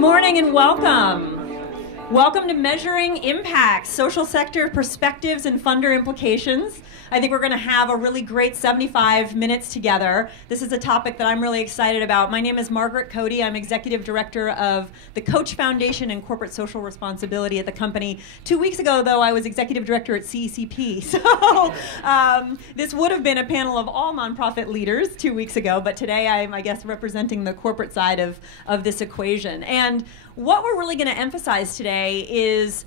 morning and welcome. Welcome to Measuring Impact, Social Sector Perspectives and Funder Implications. I think we're going to have a really great 75 minutes together. This is a topic that I'm really excited about. My name is Margaret Cody. I'm Executive Director of the Coach Foundation and Corporate Social Responsibility at the company. 2 weeks ago, though, I was Executive Director at CECP. So this would have been a panel of all nonprofit leaders 2 weeks ago, but today I'm, I guess, representing the corporate side of this equation. And what we're really going to emphasize today is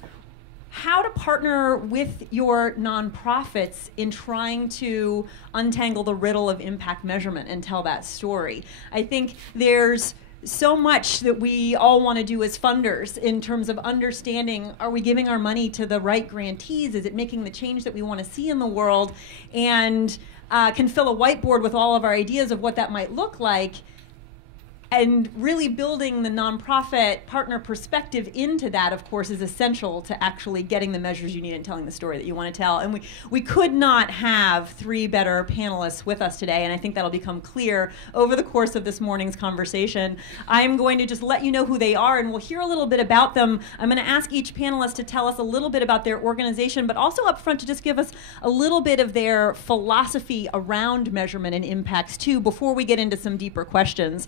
how to partner with your nonprofits in trying to untangle the riddle of impact measurement and tell that story. I think there's so much that we all want to do as funders in terms of understanding, are we giving our money to the right grantees? Is it making the change that we want to see in the world? And can fill a whiteboard with all of our ideas of what that might look like. And really building the nonprofit partner perspective into that, of course, is essential to actually getting the measures you need and telling the story that you want to tell. And we could not have three better panelists with us today, and I think that'll become clear over the course of this morning's conversation. I'm going to just let you know who they are, and we'll hear a little bit about them. I'm going to ask each panelist to tell us a little bit about their organization, but also up front to just give us a little bit of their philosophy around measurement and impacts, too, before we get into some deeper questions.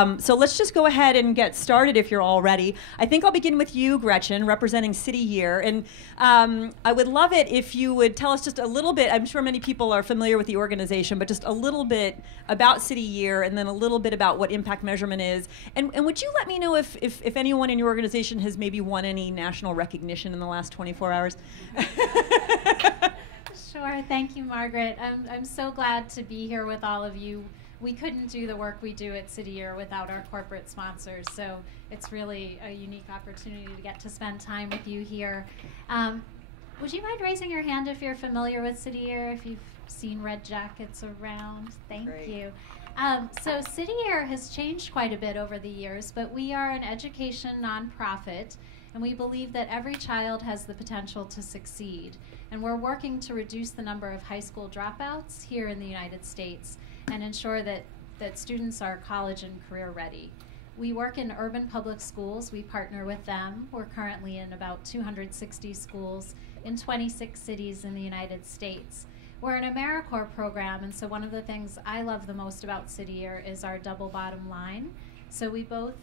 So let's just go ahead and get started if you're all ready. I think I'll begin with you, Gretchen, representing City Year. And I would love it if you would tell us just a little bit. I'm sure many people are familiar with the organization, but just a little bit about City Year and then a little bit about what impact measurement is. And would you let me know if anyone in your organization has maybe won any national recognition in the last 24 hours? Sure. Thank you, Margaret. I'm so glad to be here with all of you. We couldn't do the work we do at City Year without our corporate sponsors, so it's really a unique opportunity to get to spend time with you here. Would you mind raising your hand if you're familiar with City Year, if you've seen red jackets around? Thank you. So City Year has changed quite a bit over the years, but we are an education nonprofit, and we believe that every child has the potential to succeed. And we're working to reduce the number of high school dropouts here in the United States and ensure that students are college and career ready. We work in urban public schools. We partner with them. We're currently in about 260 schools in 26 cities in the United States. We're an AmeriCorps program, and so one of the things I love the most about City Year is our double bottom line. So we both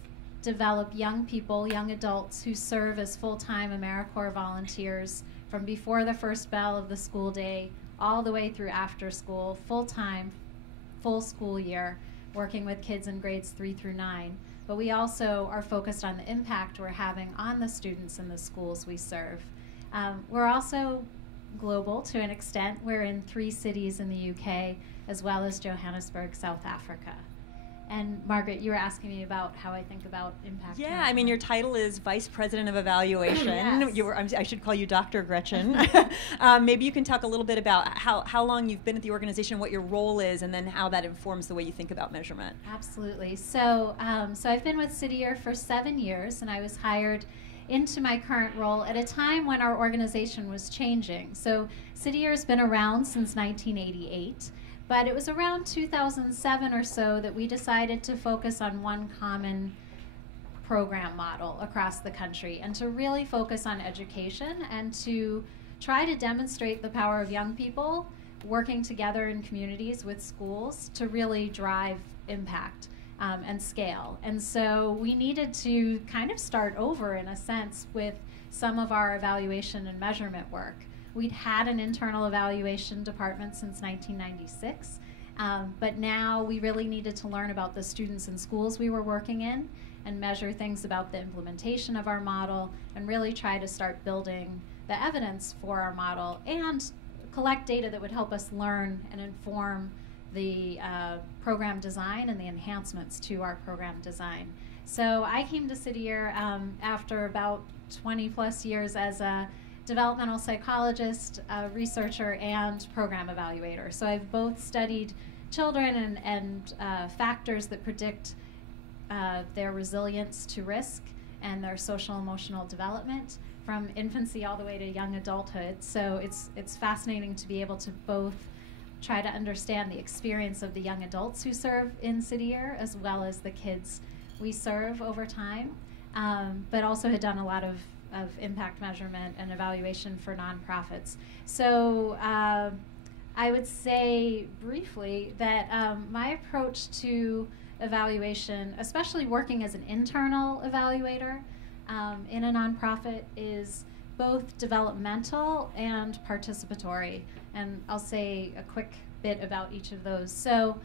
develop young people, young adults who serve as full-time AmeriCorps volunteers from before the first bell of the school day all the way through after school, full-time, full school year, working with kids in grades 3 through 9. But we also are focused on the impact we're having on the students in the schools we serve. We're also global to an extent. We're in 3 cities in the UK, as well as Johannesburg, South Africa. And Margaret, you were asking me about how I think about impact. Yeah, I mean, your title is Vice President of Evaluation. Yes. I should call you Dr. Gretchen. Maybe you can talk a little bit about how long you've been at the organization, what your role is, and then how that informs the way you think about measurement. Absolutely. So I've been with City Year for 7 years, and I was hired into my current role at a time when our organization was changing. So City Year has been around since 1988. But it was around 2007 or so that we decided to focus on one common program model across the country and to really focus on education and to try to demonstrate the power of young people working together in communities with schools to really drive impact and scale. And so we needed to kind of start over in a sense with some of our evaluation and measurement work. We'd had an internal evaluation department since 1996, but now we really needed to learn about the students and schools we were working in and measure things about the implementation of our model and really try to start building the evidence for our model and collect data that would help us learn and inform the program design and the enhancements to our program design. So I came to City Year after about 20 plus years as a developmental psychologist, researcher, and program evaluator. So I've both studied children and factors that predict their resilience to risk and their social emotional development from infancy all the way to young adulthood. So it's fascinating to be able to both try to understand the experience of the young adults who serve in City Year as well as the kids we serve over time. but also had done a lot of impact measurement and evaluation for nonprofits. So I would say briefly that my approach to evaluation, especially working as an internal evaluator in a nonprofit, is both developmental and participatory. And I'll say a quick bit about each of those. So,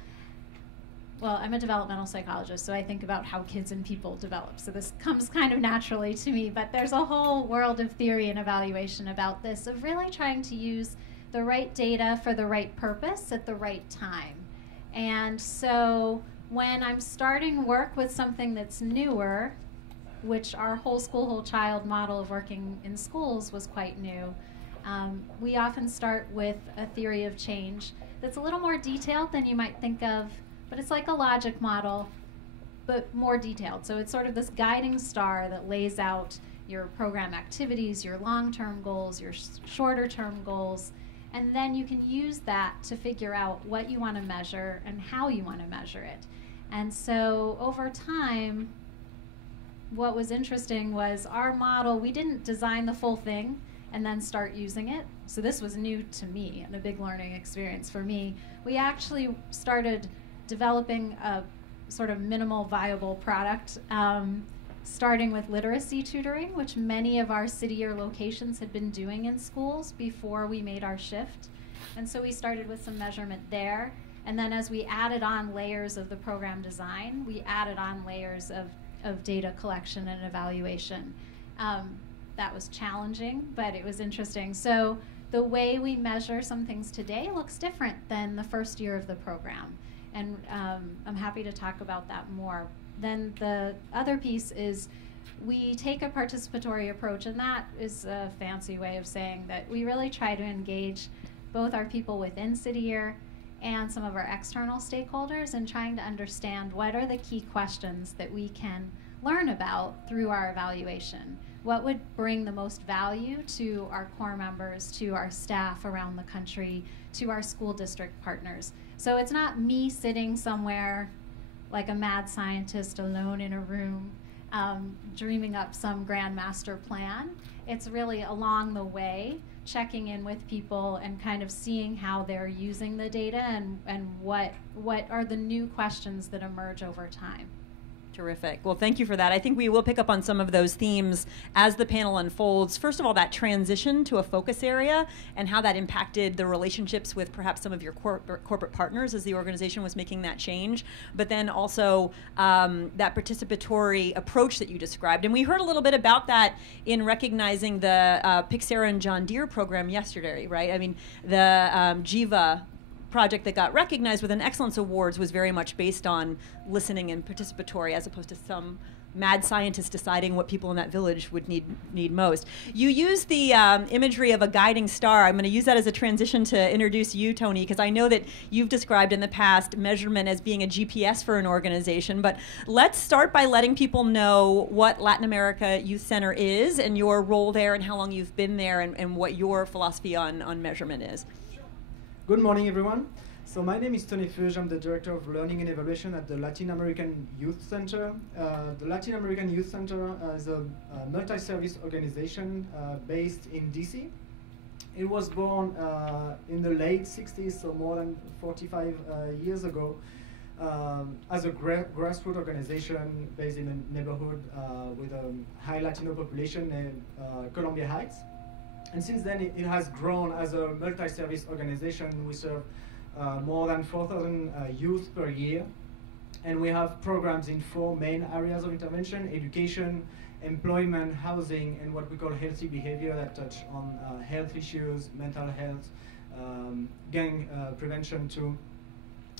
well, I'm a developmental psychologist, so I think about how kids and people develop. So this comes kind of naturally to me, but there's a whole world of theory and evaluation about this, of really trying to use the right data for the right purpose at the right time. And so when I'm starting work with something that's newer, which our whole school, whole child model of working in schools was quite new, we often start with a theory of change that's a little more detailed than you might think of, but it's like a logic model, but more detailed. So it's sort of this guiding star that lays out your program activities, your long-term goals, your shorter-term goals, and then you can use that to figure out what you want to measure and how you want to measure it. And so over time, what was interesting was our model, we didn't design the full thing and then start using it. So this was new to me and a big learning experience for me. We actually started developing a sort of minimal viable product, starting with literacy tutoring, which many of our city-year locations had been doing in schools before we made our shift. And so we started with some measurement there. And then as we added on layers of the program design, we added on layers of data collection and evaluation. That was challenging, but it was interesting. So the way we measure some things today looks different than the first year of the program. And I'm happy to talk about that more. Then the other piece is we take a participatory approach, and that is a fancy way of saying that we really try to engage both our people within City Year and some of our external stakeholders in trying to understand what are the key questions that we can learn about through our evaluation. What would bring the most value to our core members, to our staff around the country, to our school district partners? So it's not me sitting somewhere like a mad scientist alone in a room dreaming up some grand master plan. It's really along the way checking in with people and kind of seeing how they're using the data and what are the new questions that emerge over time. Terrific. Well, thank you for that. I think we will pick up on some of those themes as the panel unfolds. First of all, that transition to a focus area and how that impacted the relationships with perhaps some of your corporate partners as the organization was making that change, but then also that participatory approach that you described. And we heard a little bit about that in recognizing the Pixera and John Deere program yesterday, right? I mean, the Jiva project that got recognized with an Excellence Awards was very much based on listening and participatory, as opposed to some mad scientist deciding what people in that village would need most. You use the imagery of a guiding star. I'm going to use that as a transition to introduce you, Tony, because I know that you've described in the past measurement as being a GPS for an organization, but let's start by letting people know what Latin America Youth Center is and your role there and how long you've been there and what your philosophy on measurement is. Good morning, everyone. So my name is Tony Fuge. I'm the Director of Learning and Evaluation at the Latin American Youth Center. The Latin American Youth Center is a multi-service organization based in DC. It was born in the late 60s, so more than 45 years ago, as a grassroots organization based in a neighborhood with a high Latino population named Columbia Heights. And since then, it has grown as a multi-service organization. We serve more than 4,000 youth per year. And we have programs in 4 main areas of intervention: education, employment, housing, and what we call healthy behavior that touch on health issues, mental health, gang prevention too.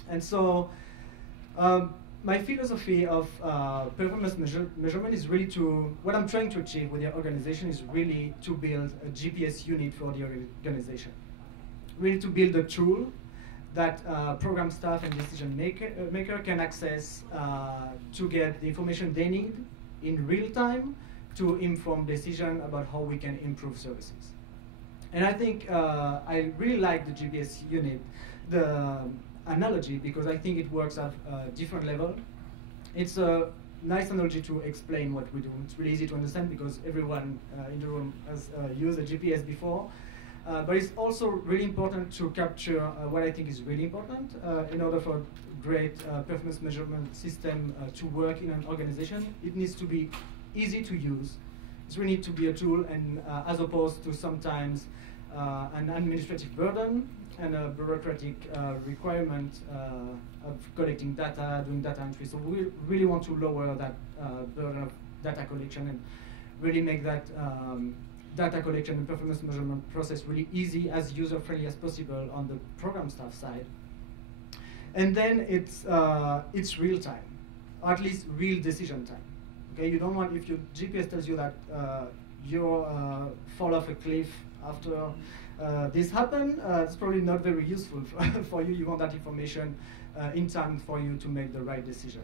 And so my philosophy of performance measurement is really what I'm trying to achieve with the organization is really to build a GPS unit for the organization. Really to build a tool that program staff and decision maker can access to get the information they need in real time to inform decision about how we can improve services. And I think I really like the GPS unit, the analogy, because I think it works at a different level. It's a nice analogy to explain what we do. It's really easy to understand because everyone in the room has used a GPS before. But it's also really important to capture what I think is really important in order for a great performance measurement system to work in an organization. It needs to be easy to use. It really needs to be a tool, and as opposed to sometimes an administrative burden and a bureaucratic requirement of collecting data, doing data entry. So we really want to lower that burden of data collection and really make that data collection and performance measurement process really easy, as user-friendly as possible on the program staff side. And then it's real time, or at least real decision time. Okay, you don't want, if your GPS tells you that you fall off a cliff after this happened, it's probably not very useful for you. You want that information in time for you to make the right decision.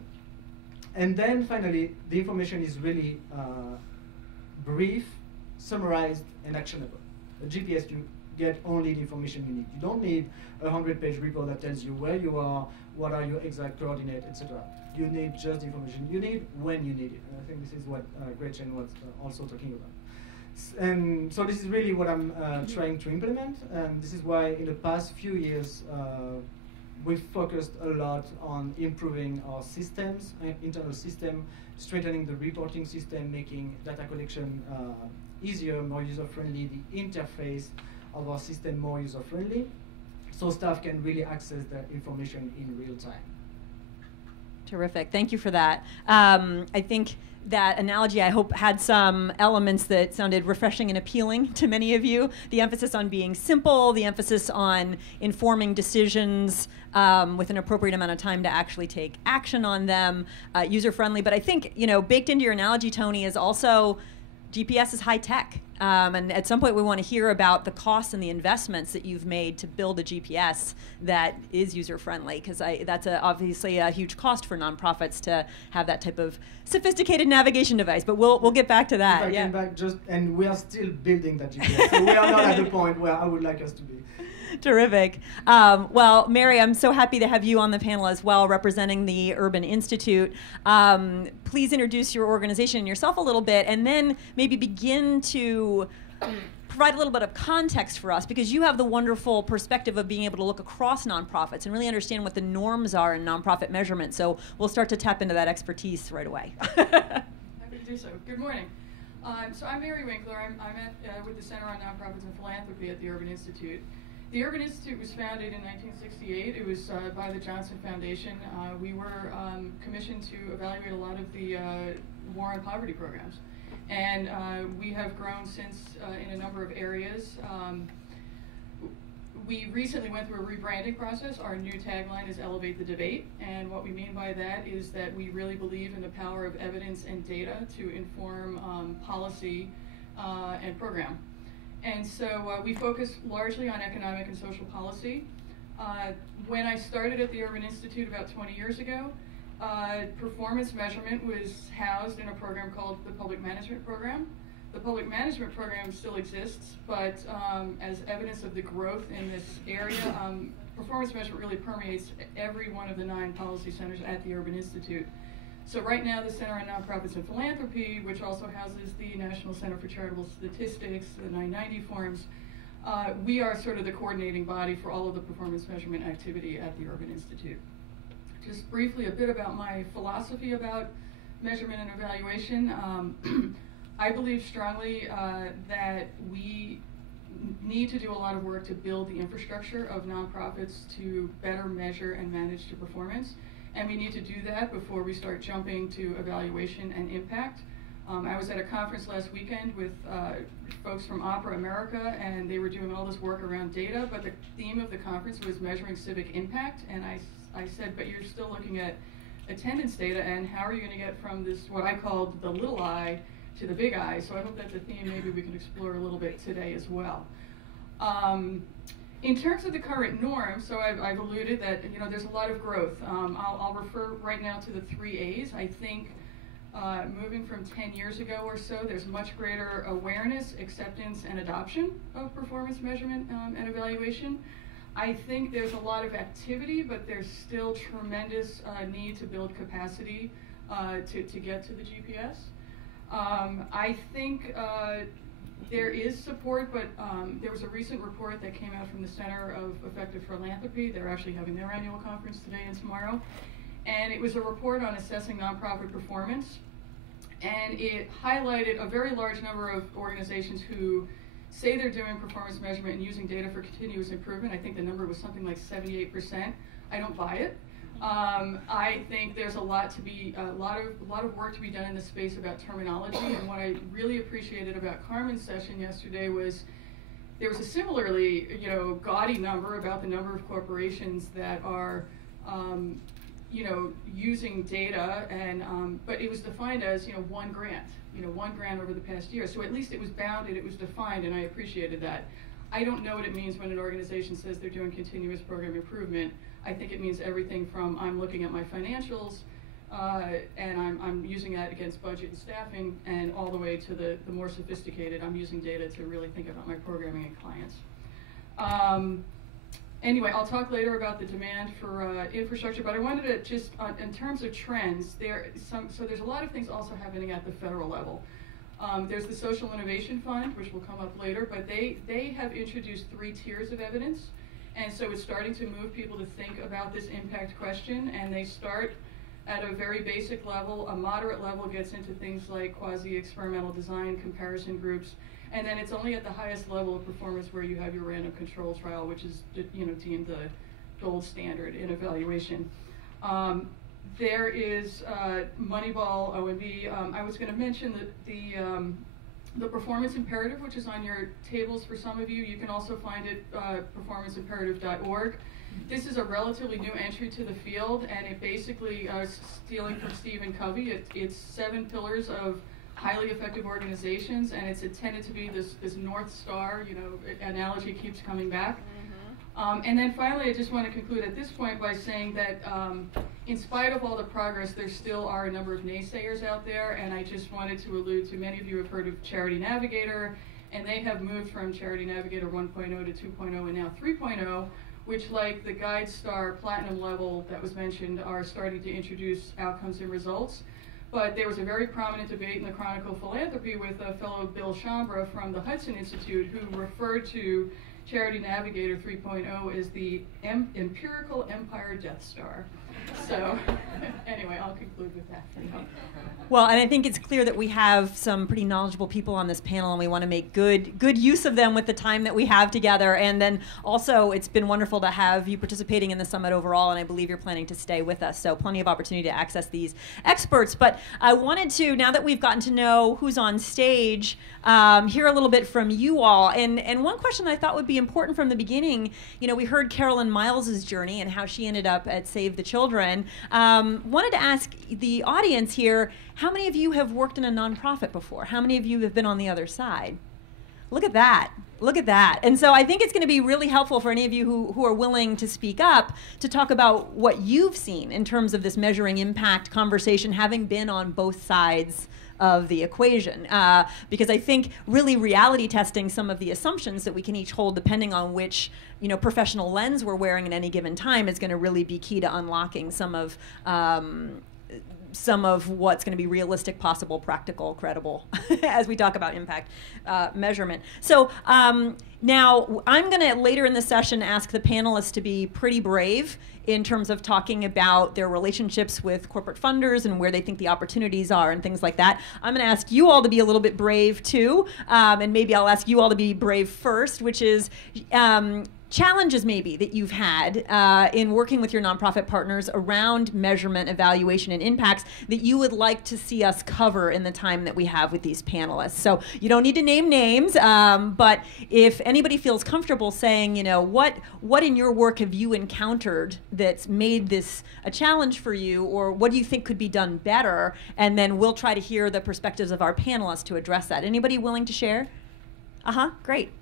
And then finally, the information is really brief, summarized, and actionable. A GPS, you get only the information you need. You don't need a 100-page report that tells you where you are, what are your exact coordinates, etc. You need just the information you need when you need it. And I think this is what Gretchen was also talking about. And so this is really what I'm trying to implement, and this is why in the past few years we've focused a lot on improving our systems, internal system, strengthening the reporting system, making data collection easier, more user-friendly, the interface of our system more user-friendly, so staff can really access the information in real time. Terrific. Thank you for that. I think that analogy, I hope, had some elements that sounded refreshing and appealing to many of you. The emphasis on being simple, the emphasis on informing decisions with an appropriate amount of time to actually take action on them, user-friendly. But I think, baked into your analogy, Tony, is also GPS is high tech. And at some point we want to hear about the costs and the investments that you've made to build a GPS that is user-friendly, because that's obviously a huge cost for nonprofits to have that type of sophisticated navigation device. But we'll get back to that. If I came back and we are still building that GPS, so we are not at the point where I would like us to be. Terrific. Well, Mary, I'm so happy to have you on the panel as well, representing the Urban Institute. Please introduce your organization and yourself a little bit, and then maybe begin to provide a little bit of context for us, because you have the wonderful perspective of being able to look across nonprofits and really understand what the norms are in nonprofit measurement. So we'll start to tap into that expertise right away. Happy to do so. Good morning. So I'm Mary Winkler. I'm with the Center on Nonprofits and Philanthropy at the Urban Institute. The Urban Institute was founded in 1968. It was by the Johnson Foundation. We were commissioned to evaluate a lot of the war on poverty programs. And we have grown since in a number of areas. We recently went through a rebranding process. Our new tagline is Elevate the Debate. And what we mean by that is that we really believe in the power of evidence and data to inform policy and program. And so we focus largely on economic and social policy. When I started at the Urban Institute about 20 years ago, performance measurement was housed in a program called the Public Management Program. The Public Management Program still exists, but as evidence of the growth in this area, performance measurement really permeates every one of the 9 policy centers at the Urban Institute. So right now, the Center on Nonprofits and Philanthropy, which also houses the National Center for Charitable Statistics, the 990 forums, we are sort of the coordinating body for all of the performance measurement activity at the Urban Institute. Just briefly, a bit about my philosophy about measurement and evaluation. I believe strongly that we need to do a lot of work to build the infrastructure of nonprofits to better measure and manage the performance. And we need to do that before we start jumping to evaluation and impact. I was at a conference last weekend with folks from Opera America, and they were doing all this work around data, but the theme of the conference was measuring civic impact. And I said, but you're still looking at attendance data, and how are you going to get from this, what I called the little I, to the big I? So I hope that's a theme maybe we can explore a little bit today as well. In terms of the current norm, so I've alluded that there's a lot of growth. I'll refer right now to the 3 A's. I think moving from 10 years ago or so, there's much greater awareness, acceptance, and adoption of performance measurement and evaluation. I think there's a lot of activity, but there's still tremendous need to build capacity to get to the GPS. I think there is support, but there was a recent report that came out from the Center of Effective Philanthropy. They're actually having their annual conference today and tomorrow. And it was a report on assessing nonprofit performance. And it highlighted a very large number of organizations who say they're doing performance measurement and using data for continuous improvement. I think the number was something like 78%. I don't buy it. I think there's a lot of work to be done in this space about terminology. And what I really appreciated about Carmen's session yesterday was there was a similarly, gaudy number about the number of corporations that are, using data, and but it was defined as one grant over the past year. So at least it was bounded, it was defined, and I appreciated that. I don't know what it means when an organization says they're doing continuous program improvement. I think it means everything from I'm looking at my financials and I'm using that against budget and staffing, and all the way to the more sophisticated, I'm using data to really think about my programming and clients. Anyway, I'll talk later about the demand for infrastructure, but I wanted to just, in terms of trends, so there's a lot of things also happening at the federal level. There's the Social Innovation Fund, which will come up later, but they have introduced 3 tiers of evidence. And so it's starting to move people to think about this impact question, and they start at a very basic level. A moderate level gets into things like quasi-experimental design, comparison groups, and then it's only at the highest level of performance where you have your random control trial, which is deemed the gold standard in evaluation. There is Moneyball OMB. I was going to mention the performance imperative, which is on your tables for some of you. You can also find it performanceimperative.org. This is a relatively new entry to the field, and it basically, stealing from Stephen Covey, it's 7 pillars of highly effective organizations, and it's intended to be this North Star, analogy keeps coming back. And then finally, I just want to conclude at this point by saying that in spite of all the progress, there still are a number of naysayers out there, and I just wanted to allude to, many of you have heard of Charity Navigator, and they have moved from Charity Navigator 1.0 to 2.0 and now 3.0, which, like the GuideStar Platinum level that was mentioned, are starting to introduce outcomes and results. But there was a very prominent debate in the Chronicle of Philanthropy with a fellow Bill Shambra from the Hudson Institute, who referred to Charity Navigator 3.0 is the empirical empire Death Star. So anyway, I'll conclude with that for now. Well, and I think it's clear that we have some pretty knowledgeable people on this panel, and we want to make good use of them with the time that we have together. And then also, it's been wonderful to have you participating in the summit overall, and I believe you're planning to stay with us. So plenty of opportunity to access these experts. But I wanted to, now that we've gotten to know who's on stage, hear a little bit from you all. And one question I thought would be important from the beginning, we heard Carolyn Miles's journey and how she ended up at Save the Children. Wanted to ask the audience here, how many of you have worked in a nonprofit before? How many of you have been on the other side? Look at that. Look at that. And so I think it's going to be really helpful for any of you who are willing to speak up to talk about what you've seen in terms of this measuring impact conversation, having been on both sides of the equation. Because I think really reality testing some of the assumptions that we can each hold depending on which professional lens we're wearing at any given time is going to really be key to unlocking some of what's going to be realistic, possible, practical, credible as we talk about impact measurement. So now I'm going to later in the session ask the panelists to be pretty brave in terms of talking about their relationships with corporate funders and where they think the opportunities are and things like that. I'm going to ask you all to be a little bit brave too, and maybe I'll ask you all to be brave first, which is challenges maybe that you've had in working with your nonprofit partners around measurement, evaluation, and impacts that you would like to see us cover in the time that we have with these panelists. So you don't need to name names, but if anybody feels comfortable saying, what in your work have you encountered that's made this a challenge for you, or what do you think could be done better, and then we'll try to hear the perspectives of our panelists to address that. Anybody willing to share? Great.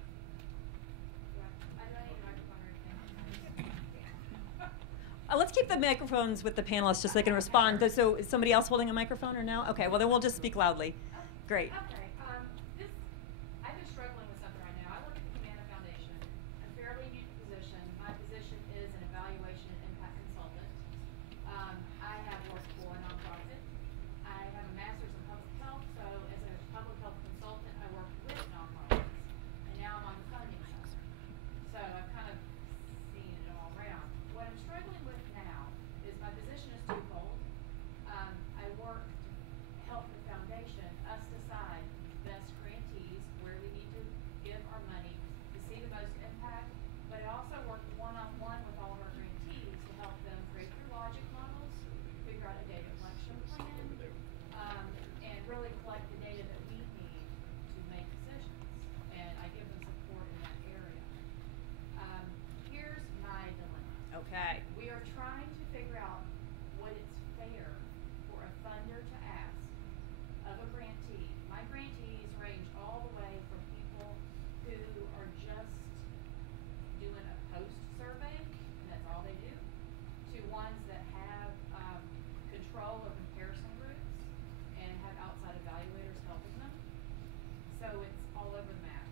Let's keep the microphones with the panelists just so they can respond. So is somebody else holding a microphone or no? Okay, well then we'll just speak loudly. Great. Okay. I've been struggling with something right now. I work at the Humana Foundation, a fairly new position. My position is an evaluation and impact consultant. I have worked for a nonprofit, figure out a data collection plan, and really collect the data that we need to make decisions. And I give them support in that area. Here's my dilemma. Okay. We are trying to figure out what it's fair for a funder to ask of a grantee. My grantees range all the way from people who are just doing a post survey, and that's all they do, to ones that have control of comparison groups and have outside evaluators helping them. So it's all over the map.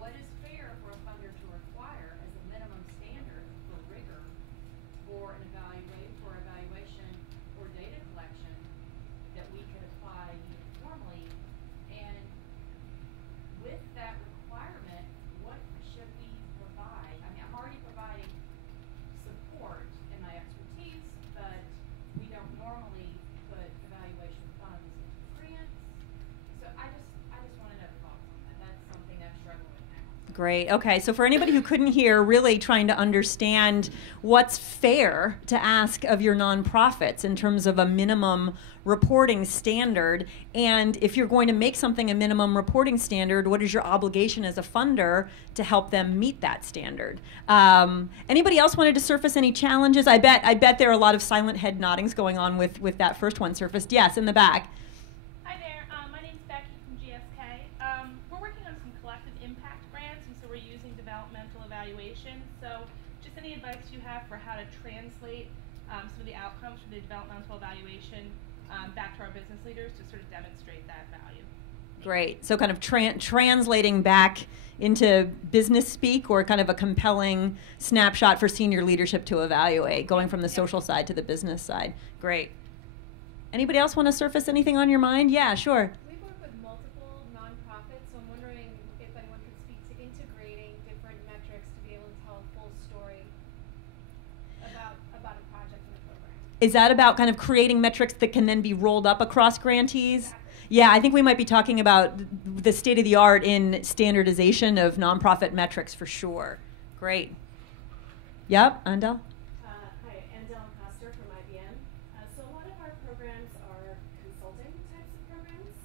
What is fair for a funder to require as a minimum standard for rigor for an evaluation or data collection that we could apply uniformly? And with that requirement, what should we provide? I mean, I'm already providing support in my expertise, but we don't normally put evaluation funds into grants. So I just want to know thoughts on that. That's something I'm struggling with now. Great. Okay, so for anybody who couldn't hear, really trying to understand what's fair to ask of your nonprofits in terms of a minimum reporting standard, and if you're going to make something a minimum reporting standard, what is your obligation as a funder to help them meet that standard? Anybody else wanted to surface any challenges? I bet there are a lot of silent head noddings going on with that first one surfaced. Yes, in the back. Hi there, my name's Becky from GSK. We're working on some collective impact grants, and so we're using developmental evaluation. So just any advice you have for how to translate some of the outcomes from the developmental evaluation back to our business leaders to sort of demonstrate that value. Great. So kind of translating back into business speak, or kind of a compelling snapshot for senior leadership to evaluate, going from the social side to the business side. Great. Anybody else want to surface anything on your mind? Yeah, sure. We work with multiple nonprofits, so I'm wondering if anyone could speak to integrating different metrics to be able to tell a full story about a project in the program. Is that about kind of creating metrics that can then be rolled up across grantees? Exactly. Yeah, I think we might be talking about the state of the art in standardization of nonprofit metrics for sure. Great. Yep, Andel? Hi, Andel Coster from IBM. So a lot of our programs are consulting types of programs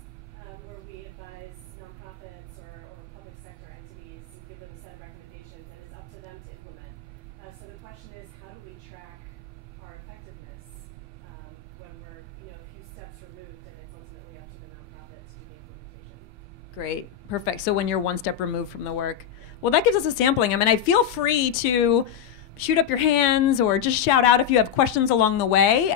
where we advise nonprofits or public sector entities and give them a set of recommendations, and it's up to them to implement. So the question is, how do we track our effectiveness when we're a few steps removed, and it's ultimately up to the nonprofit to do the implementation? Great. Perfect. So when you're one step removed from the work. Well, that gives us a sampling. I mean, I feel free to shoot up your hands or just shout out if you have questions along the way.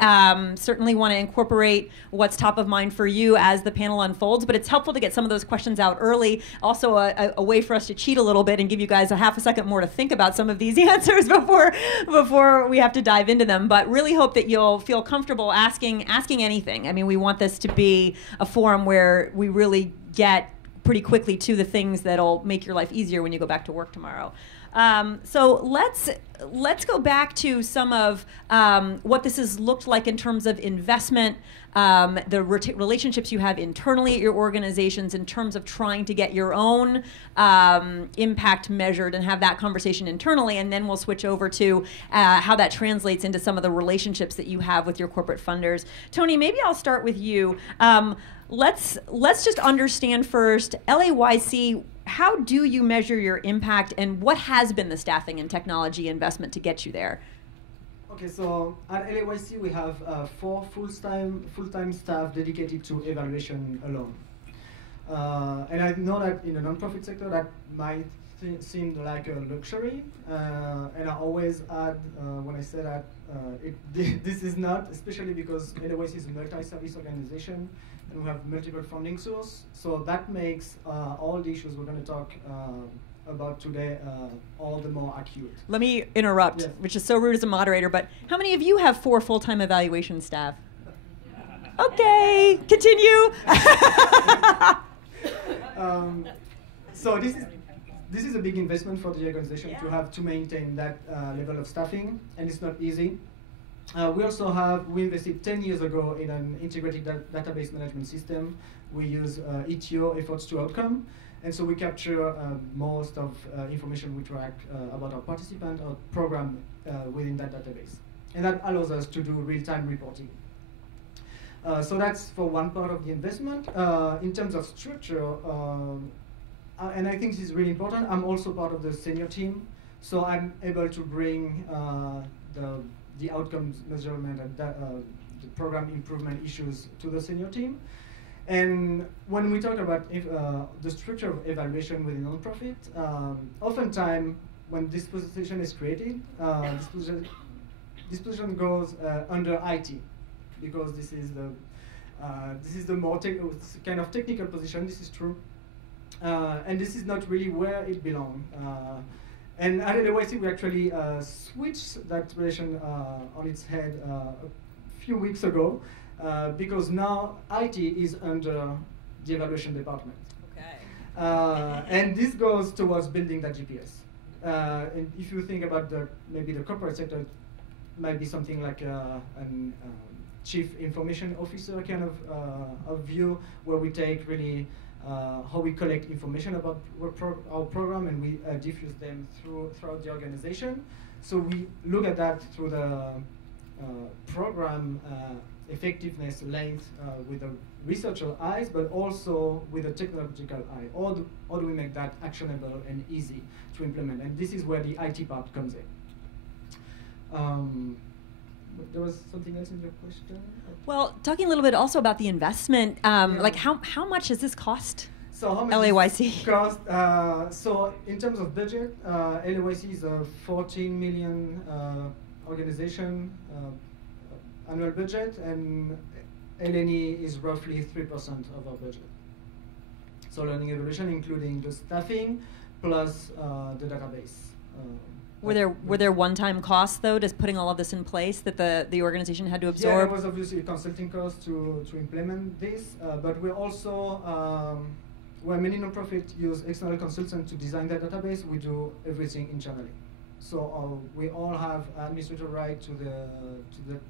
Certainly want to incorporate what's top of mind for you as the panel unfolds, but it's helpful to get some of those questions out early. Also a way for us to cheat a little bit and give you guys a half a second more to think about some of these answers before we have to dive into them. But really hope that you'll feel comfortable asking anything. I mean, we want this to be a forum where we really get pretty quickly to the things that'll make your life easier when you go back to work tomorrow. So let's go back to some of what this has looked like in terms of investment, the relationships you have internally at your organizations in terms of trying to get your own impact measured and have that conversation internally, and then we'll switch over to how that translates into some of the relationships that you have with your corporate funders. Tony, maybe I'll start with you. Let's just understand first, LAYC, how do you measure your impact, and what has been the staffing and technology investment to get you there? Okay, so at LAYC we have 4 full-time staff dedicated to evaluation alone. And I know that in the nonprofit sector that might seem like a luxury, and I always add when I say that this is not, especially because LAYC is a multi-service organization and we have multiple funding sources. So that makes all the issues we're going to talk about today all the more acute. Let me interrupt, yes, which is so rude as a moderator, but how many of you have 4 full-time evaluation staff? Okay, continue. So this is a big investment for the organization, yeah, to have to maintain that level of staffing, and it's not easy. We invested 10 years ago in an integrated database management system. We use ETO, efforts to outcome, and so we capture most of information we track about our participant or program within that database. and that allows us to do real-time reporting. So that's for one part of the investment. In terms of structure, and I think this is really important, I'm also part of the senior team, so I'm able to bring the outcomes measurement and the program improvement issues to the senior team. And when we talk about the structure of evaluation within nonprofit, oftentimes when this position is created, this position goes under IT, because this is the more kind of technical position. This is true, and this is not really where it belongs. And at LAYC, we actually switched that relation on its head a few weeks ago, because now IT is under the evaluation department. Okay. And this goes towards building that GPS. And if you think about maybe the corporate sector, it might be something like an chief information officer kind of view, where we take really how we collect information about our program, and we diffuse them throughout the organization. So we look at that through the program effectiveness length with the researcher eyes, but also with a technological eye. How do we make that actionable and easy to implement? And this is where the IT part comes in. There was something else in your question? Well, talking a little bit also about the investment, like how much does this cost? So how much LAYC cost? So in terms of budget, LAYC is a 14 million organization annual budget, and LNE is roughly 3% of our budget. So learning evolution, including the staffing plus the database. Were there one-time costs though, just putting all of this in place that the organization had to absorb? Yeah, there was obviously consulting costs to implement this, but we're also where many nonprofits use external consultants to design their database, we do everything internally. So we all have administrative right to the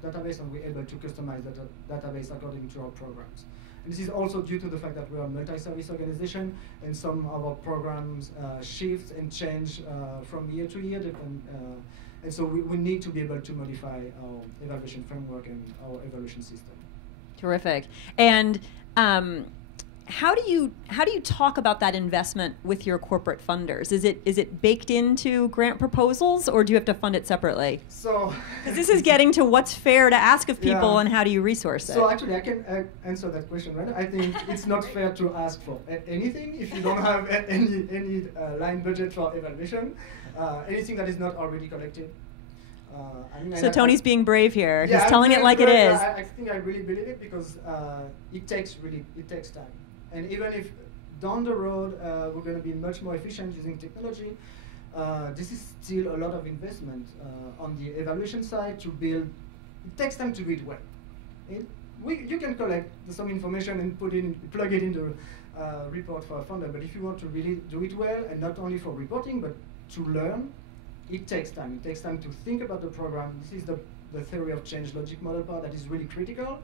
database, and we're able to customize the database according to our programs. And this is also due to the fact that we are a multi-service organization, and some of our programs shift and change from year to year, and so we need to be able to modify our evaluation framework and our evaluation system. Terrific. And how do you talk about that investment with your corporate funders? Is it baked into grant proposals, or do you have to fund it separately? So, because this is getting to what's fair to ask of people, yeah. And how do you resource it? So actually, I can answer that question, right? I think it's not fair to ask for anything if you don't have any line budget for evaluation, anything that is not already collected. So Tony's being brave here. Yeah, he's telling it like it is. I think I really believe it, because it takes time. And even if down the road we're going to be much more efficient using technology, this is still a lot of investment on the evaluation side to build. It takes time to do it well. You can collect some information and plug it into a report for a funder, but if you want to really do it well, and not only for reporting, but to learn, it takes time. It takes time to think about the program. This is the theory of change logic model part that is really critical,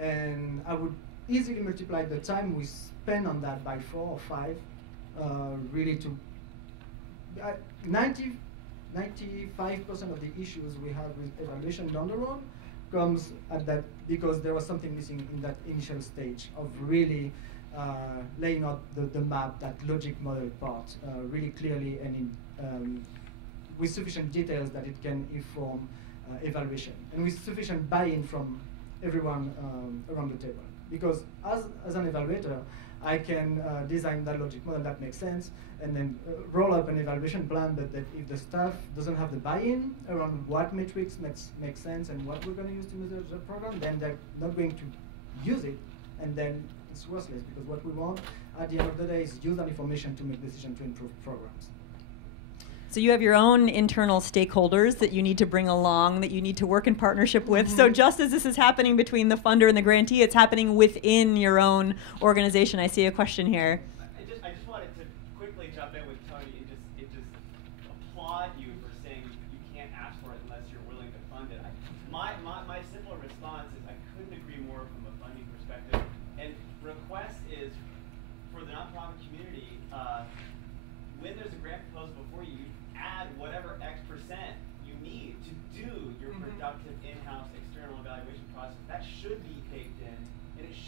and I would easily multiply the time we spend on that by 4 or 5, really to 95% of the issues we have with evaluation down the road comes at that, because there was something missing in that initial stage of really laying out the map, that logic model part, really clearly and with sufficient details that it can inform evaluation, and with sufficient buy-in from everyone around the table. Because as an evaluator, I can design that logic model that makes sense, and then roll up an evaluation plan, but that if the staff doesn't have the buy-in around what metrics makes sense and what we're going to use to measure the program, then they're not going to use it, and then it's worthless, because what we want at the end of the day is use that information to make decisions to improve programs. So you have your own internal stakeholders that you need to bring along, that you need to work in partnership with. So just as this is happening between the funder and the grantee, it's happening within your own organization. I see a question here. I just wanted to quickly jump in with Tony and just applaud you for saying you can't ask for it unless you're willing to fund it. My simple response is I couldn't agree more from a funding perspective. And request is for the nonprofit community, when there's a grant proposal before you, add whatever X% you need to do your productive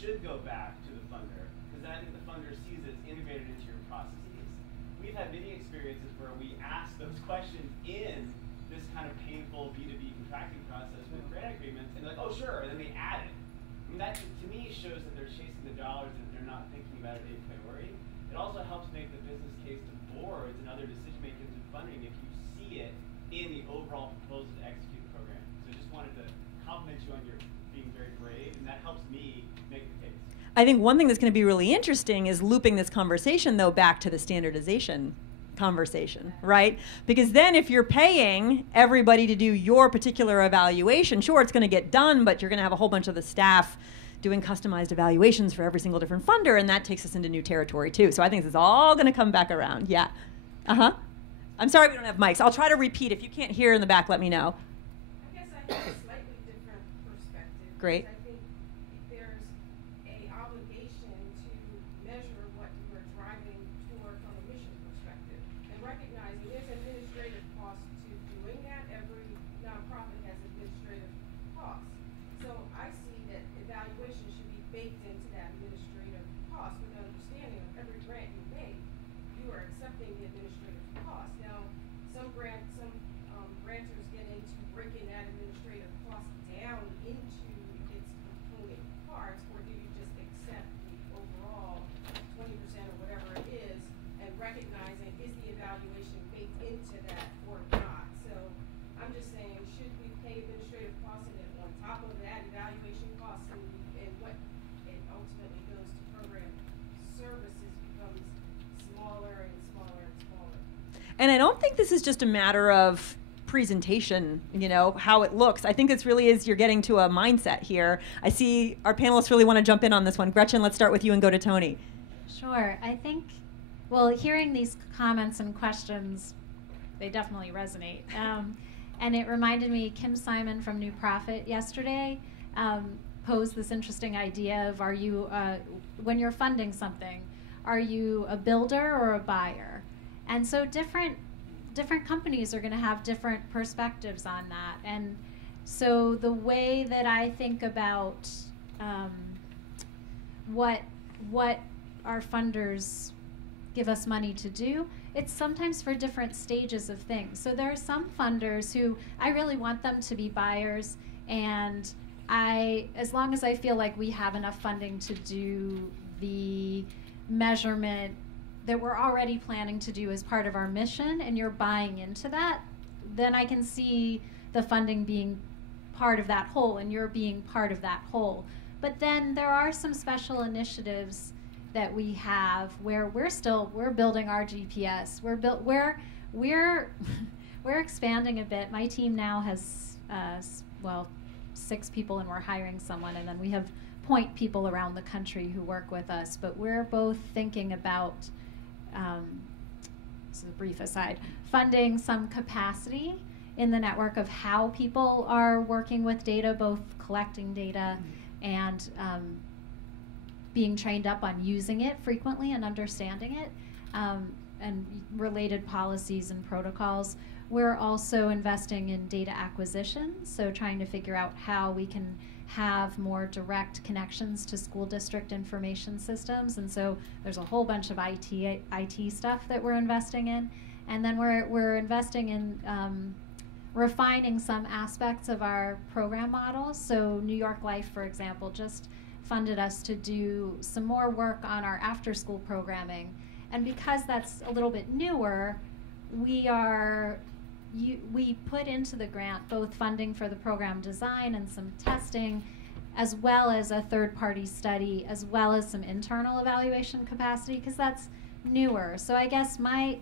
should go back to the funder, because then I think the funder sees it as integrated into your processes. We've had many experiences where we ask those questions in this kind of painful B2B contracting process with grant agreements, and they're like, oh sure, and then they add it. I mean, that to me shows that they're chasing the dollars and they're not thinking about it a priori. It also helps make the business case to boards and other decision makers in funding if you see it in the overall proposal to execute the program. So I just wanted to compliment you on your being very brave, and that helps me make the case. I think one thing that's going to be really interesting is looping this conversation, though, back to the standardization conversation, right? Because then if you're paying everybody to do your particular evaluation, sure, it's going to get done, but you're going to have a whole bunch of the staff doing customized evaluations for every single different funder, and that takes us into new territory, too. So I think this is all going to come back around. Yeah. Uh-huh. I'm sorry we don't have mics. I'll try to repeat. If you can't hear in the back, let me know. I guess I have a slightly different perspective. Great. I think there's an obligation to measure what you are driving toward from a mission perspective, and recognizing there's administrative cost to doing that. Every nonprofit has administrative costs. So I see that evaluation should be baked into that administrative cost with an understanding of every grant you make, you are accepting the administrative cost. Now, some grantors get into breaking that administrative cost down into its component parts, or do you just accept the overall 20% or whatever it is, and recognizing is the evaluation baked into that or not? So I'm just saying, should we pay administrative costs and then on top of that evaluation costs, and what it ultimately goes to program services becomes smaller and smaller and smaller. And I don't think this is just a matter of presentation, you know, how it looks. I think this really is, you're getting to a mindset here. I see our panelists really want to jump in on this one. Gretchen, let's start with you and go to Tony. Sure. I think, well, hearing these comments and questions, they definitely resonate. And it reminded me, Kim Simon from New Profit yesterday posed this interesting idea of, are you, when you're funding something, are you a builder or a buyer? And so different companies are going to have different perspectives on that. And so the way that I think about what our funders give us money to do, it's sometimes for different stages of things. So there are some funders who I really want them to be buyers, and as long as I feel like we have enough funding to do the measurement that we're already planning to do as part of our mission, and you're buying into that, then I can see the funding being part of that whole, and you're being part of that whole. But then there are some special initiatives that we have where we're building our GPS. We're expanding a bit. My team now has 6 people, and we're hiring someone, and then we have point people around the country who work with us. But we're both thinking about, this is a brief aside, funding some capacity in the network of how people are working with data, both collecting data and being trained up on using it frequently and understanding it, and related policies and protocols. We're also investing in data acquisition, so trying to figure out how we can have more direct connections to school district information systems. And so there's a whole bunch of IT stuff that we're investing in. And then we're investing in refining some aspects of our program models. So New York Life, for example, just funded us to do some more work on our after-school programming. And because that's a little bit newer, we put into the grant both funding for the program design and some testing, as well as a third-party study, as well as some internal evaluation capacity, because that's newer. So I guess my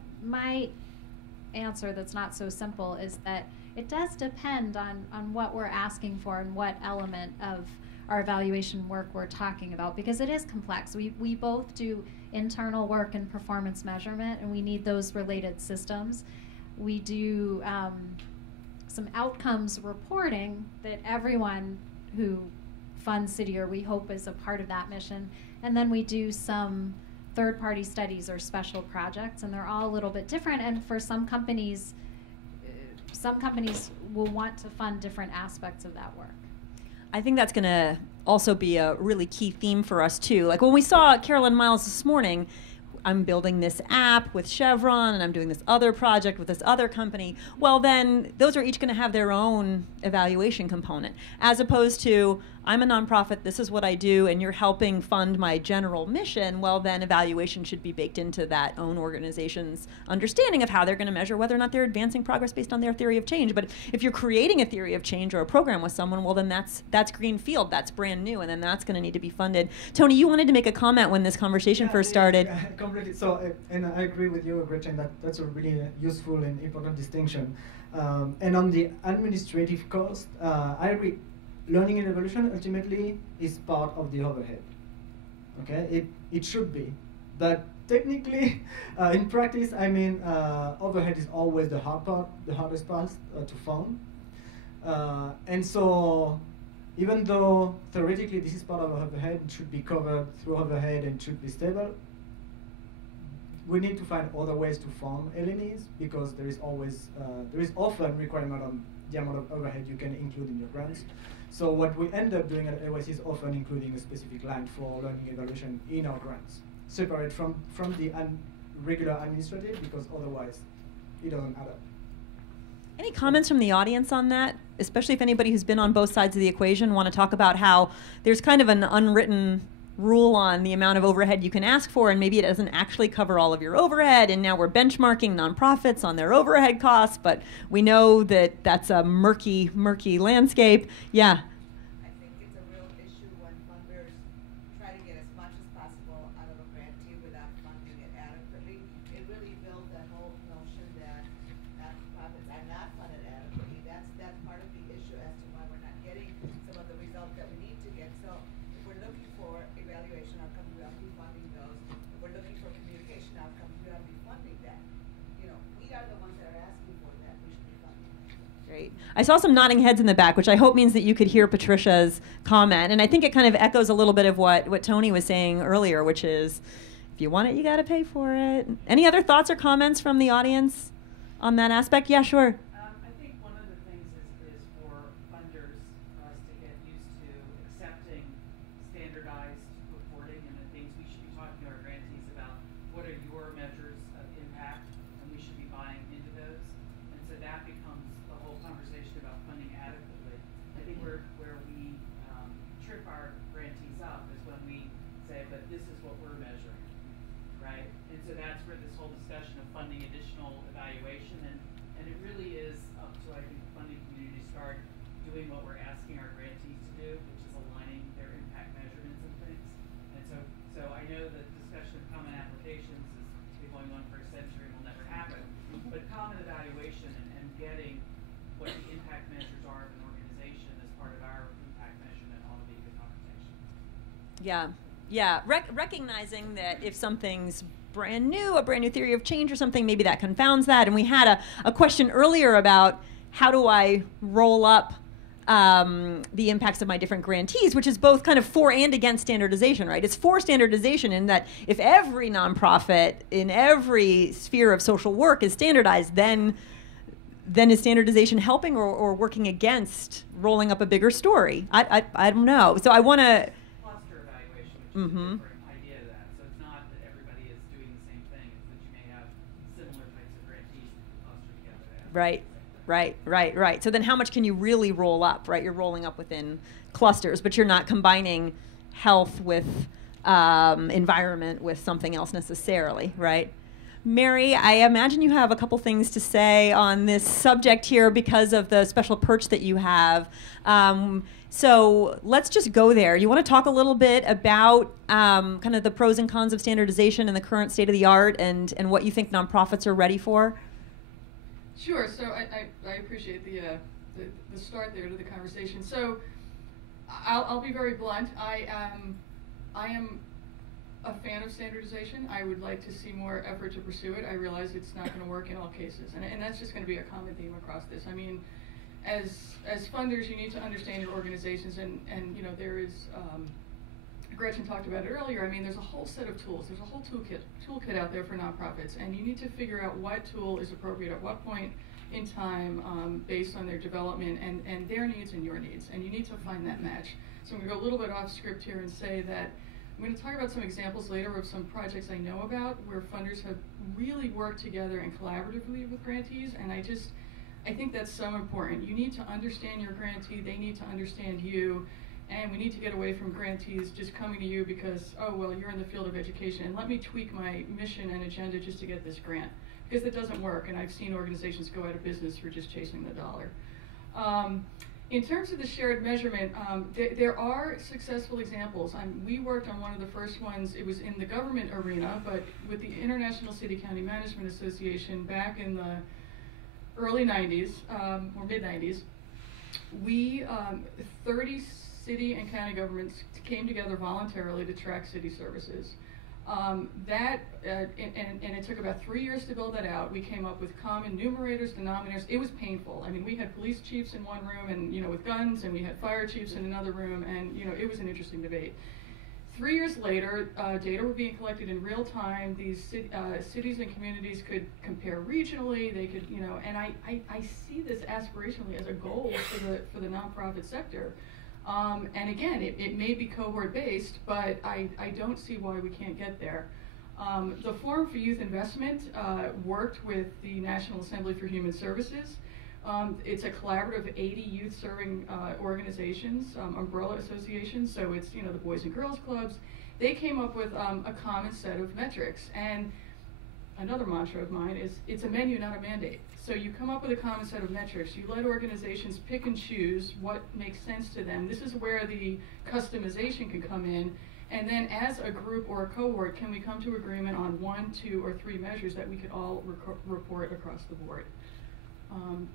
answer that's not so simple is that it does depend on what we're asking for and what element of our evaluation work we're talking about, because it is complex. We both do internal work and performance measurement, and we need those related systems. We do some outcomes reporting that everyone who funds City, or we hope is a part of that mission. And then we do some third-party studies or special projects, and they're all a little bit different. And for some companies will want to fund different aspects of that work. I think that's going to also be a really key theme for us too. Like when we saw Carolyn Miles this morning, I'm building this app with Chevron and I'm doing this other project with this other company. Well, then those are each going to have their own evaluation component, as opposed to I'm a nonprofit, this is what I do, and you're helping fund my general mission. Well, then evaluation should be baked into that own organization's understanding of how they're going to measure whether or not they're advancing progress based on their theory of change. But if you're creating a theory of change or a program with someone, well, then that's green field, that's brand new, and then that's going to need to be funded. Tony, you wanted to make a comment when this conversation first started. Completely. So, and I agree with you, Gretchen, that's a really useful and important distinction. And on the administrative cost, I agree. Learning and evolution ultimately is part of the overhead. Okay, it should be, but technically, in practice, I mean, overhead is always the hardest part to fund. And so, even though theoretically this is part of overhead, it should be covered through overhead and should be stable. We need to find other ways to fund LNEs because there is often requirement on the amount of overhead you can include in your grants. So what we end up doing at AOS is often including a specific line for learning evaluation in our grants, separate from the regular administrative, because otherwise it doesn't add up. Any comments from the audience on that? Especially if anybody who's been on both sides of the equation want to talk about how there's kind of an unwritten rule on the amount of overhead you can ask for, and maybe it doesn't actually cover all of your overhead, and now we're benchmarking nonprofits on their overhead costs, but we know that that's a murky landscape. Yeah. I think it's a real issue when funders try to get as much as possible out of a grantee without funding it adequately. It really builds that whole notion that nonprofits are not funded adequately. That's part of the issue as to why we're not getting some of the results that we need to get. So if we're looking for evaluation outcomes, we ought to be funding those. If we're looking for communication outcomes, we ought to be funding that. You know, we are the ones that are asking for that. We should be funding that. Great. I saw some nodding heads in the back, which I hope means that you could hear Patricia's comment. And I think it kind of echoes a little bit of what Tony was saying earlier, which is if you want it, you got to pay for it. Any other thoughts or comments from the audience on that aspect? Yeah, sure. I think one of the things is for funders for us to get used to accepting standardized reporting, and the things we should be talking to our grantees about what are your measures of impact, and we should be buying into those. And so that becomes the whole conversation about funding adequately. I think where we trip our grantees up is when we say, but this is what we're measuring, right? And so that's where this whole discussion of funding additional evaluation, and it really is up to, I think, the funding community to start doing what we're asking our grantees to do, which is aligning their impact measurements and things. And so I know that discussion of common applications has been going on for a century and will never happen, but common evaluation and getting what the impact measures are of an organization as part of our impact measurement ought to be a good conversation. Yeah. Recognizing that if something's brand new, a brand new theory of change or something, maybe that confounds that. And we had a question earlier about how do I roll up the impacts of my different grantees, which is both kind of for and against standardization, right? It's for standardization in that if every nonprofit in every sphere of social work is standardized, then is standardization helping or working against rolling up a bigger story? I don't know. So I want to... Cluster evaluation, which is a different idea to that. So it's not that everybody is doing the same thing. It's that you may have similar types of grantees that cluster together. Right. So then how much can you really roll up, right? You're rolling up within clusters, but you're not combining health with environment with something else necessarily, right? Mary, I imagine you have a couple things to say on this subject here because of the special perch that you have. So let's just go there. You want to talk a little bit about kind of the pros and cons of standardization and the current state of the art and what you think nonprofits are ready for? Sure. So I appreciate the start there to the conversation. So I'll be very blunt. I am a fan of standardization. I would like to see more effort to pursue it. I realize it's not going to work in all cases, and that's just going to be a common theme across this. I mean, as funders, you need to understand your organizations, and you know there is. Gretchen talked about it earlier. I mean, there's a whole set of tools. There's a whole toolkit out there for nonprofits, and you need to figure out what tool is appropriate at what point in time based on their development and their needs and your needs, and you need to find that match. So I'm going to go a little bit off script here and say that I'm going to talk about some examples later of some projects I know about where funders have really worked together and collaboratively with grantees, and I think that's so important. You need to understand your grantee, they need to understand you, and we need to get away from grantees just coming to you because, oh, well, you're in the field of education, and let me tweak my mission and agenda just to get this grant. Because it doesn't work, and I've seen organizations go out of business for just chasing the dollar. In terms of the shared measurement, there are successful examples. We worked on one of the first ones. It was in the government arena, but with the International City County Management Association back in the early 90s, or mid-90s, 30 city and county governments came together voluntarily to track city services. And it took about 3 years to build that out. We came up with common numerators, denominators. It was painful. I mean, we had police chiefs in one room and, with guns, and we had fire chiefs in another room, and, it was an interesting debate. 3 years later, data were being collected in real time. These cities and communities could compare regionally. They could, and I see this aspirationally as a goal for the nonprofit sector. And again, it may be cohort-based, but I don't see why we can't get there. The Forum for Youth Investment worked with the National Assembly for Human Services. It's a collaborative of 80 youth-serving organizations, umbrella associations, so it's the Boys and Girls Clubs. They came up with a common set of metrics. And another mantra of mine is, it's a menu, not a mandate. So you come up with a common set of metrics. You let organizations pick and choose what makes sense to them. This is where the customization can come in. And then as a group or a cohort, can we come to agreement on 1, 2, or 3 measures that we could all report across the board?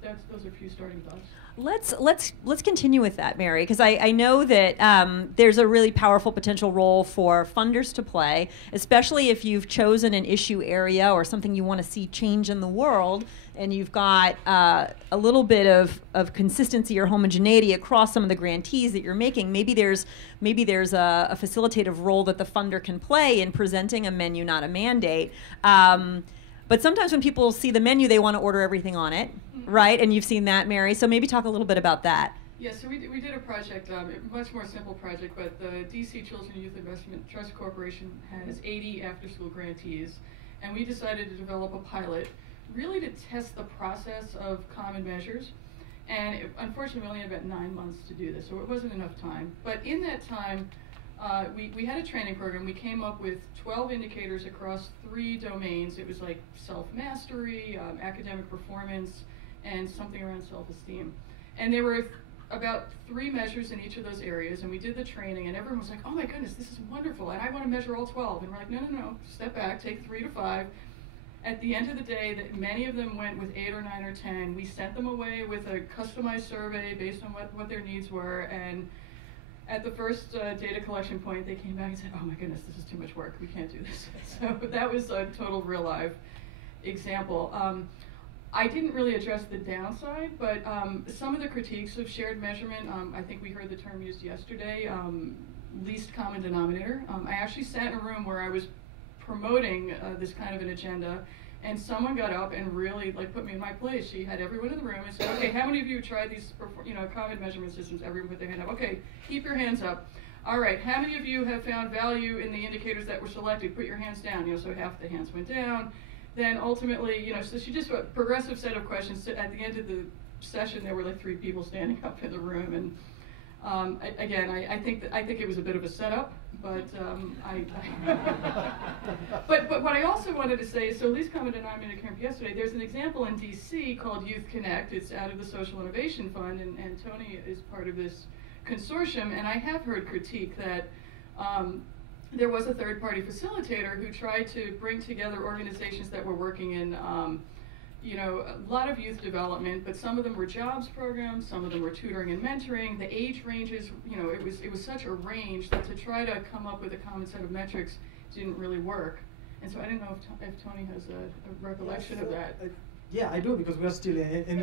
Those are a few starting thoughts. Let's continue with that, Mary, because I know that there's a really powerful potential role for funders to play, especially if you've chosen an issue area or something you want to see change in the world, and you've got a little bit of consistency or homogeneity across some of the grantees that you're making. Maybe there's a facilitative role that the funder can play in presenting a menu, not a mandate. But sometimes when people see the menu, they want to order everything on it, right? And you've seen that, Mary. So maybe talk a little bit about that. Yeah, so we did a project, a much more simple project, but the DC Children and Youth Investment Trust Corporation has 80 after-school grantees, and we decided to develop a pilot really to test the process of common measures. And unfortunately, we only had about 9 months to do this, so it wasn't enough time. But in that time, we had a training program. We came up with 12 indicators across 3 domains. It was like self-mastery, academic performance, and something around self-esteem. And there were about 3 measures in each of those areas, and we did the training, and everyone was like, oh my goodness, this is wonderful, and I want to measure all 12. And we're like, no, step back, take 3 to 5. At the end of the day, many of them went with 8 or 9 or 10. We sent them away with a customized survey based on what their needs were, and at the first data collection point, they came back and said, oh my goodness, this is too much work, we can't do this. So that was a total real live example. I didn't really address the downside, but some of the critiques of shared measurement, I think we heard the term used yesterday, least common denominator. I actually sat in a room where I was promoting this kind of an agenda, and someone got up and really put me in my place. She had everyone in the room and said, okay, how many of you tried these common measurement systems? Everyone put their hand up. Okay, keep your hands up. All right, how many of you have found value in the indicators that were selected? Put your hands down. So half the hands went down. Then ultimately, so she just a progressive set of questions. At the end of the session, there were 3 people standing up in the room, and I think it was a bit of a setup, but but what I also wanted to say is, so least common denominator came up yesterday. There's an example in DC called Youth Connect. It's out of the Social Innovation Fund, and Tony is part of this consortium, and I have heard critique that there was a third-party facilitator who tried to bring together organizations that were working in a lot of youth development, but some of them were jobs programs, some of them were tutoring and mentoring. The age ranges, it was such a range that to try to come up with a common set of metrics didn't really work. And so I don't know if Tony has a recollection of that. Yeah, I do, because we are still in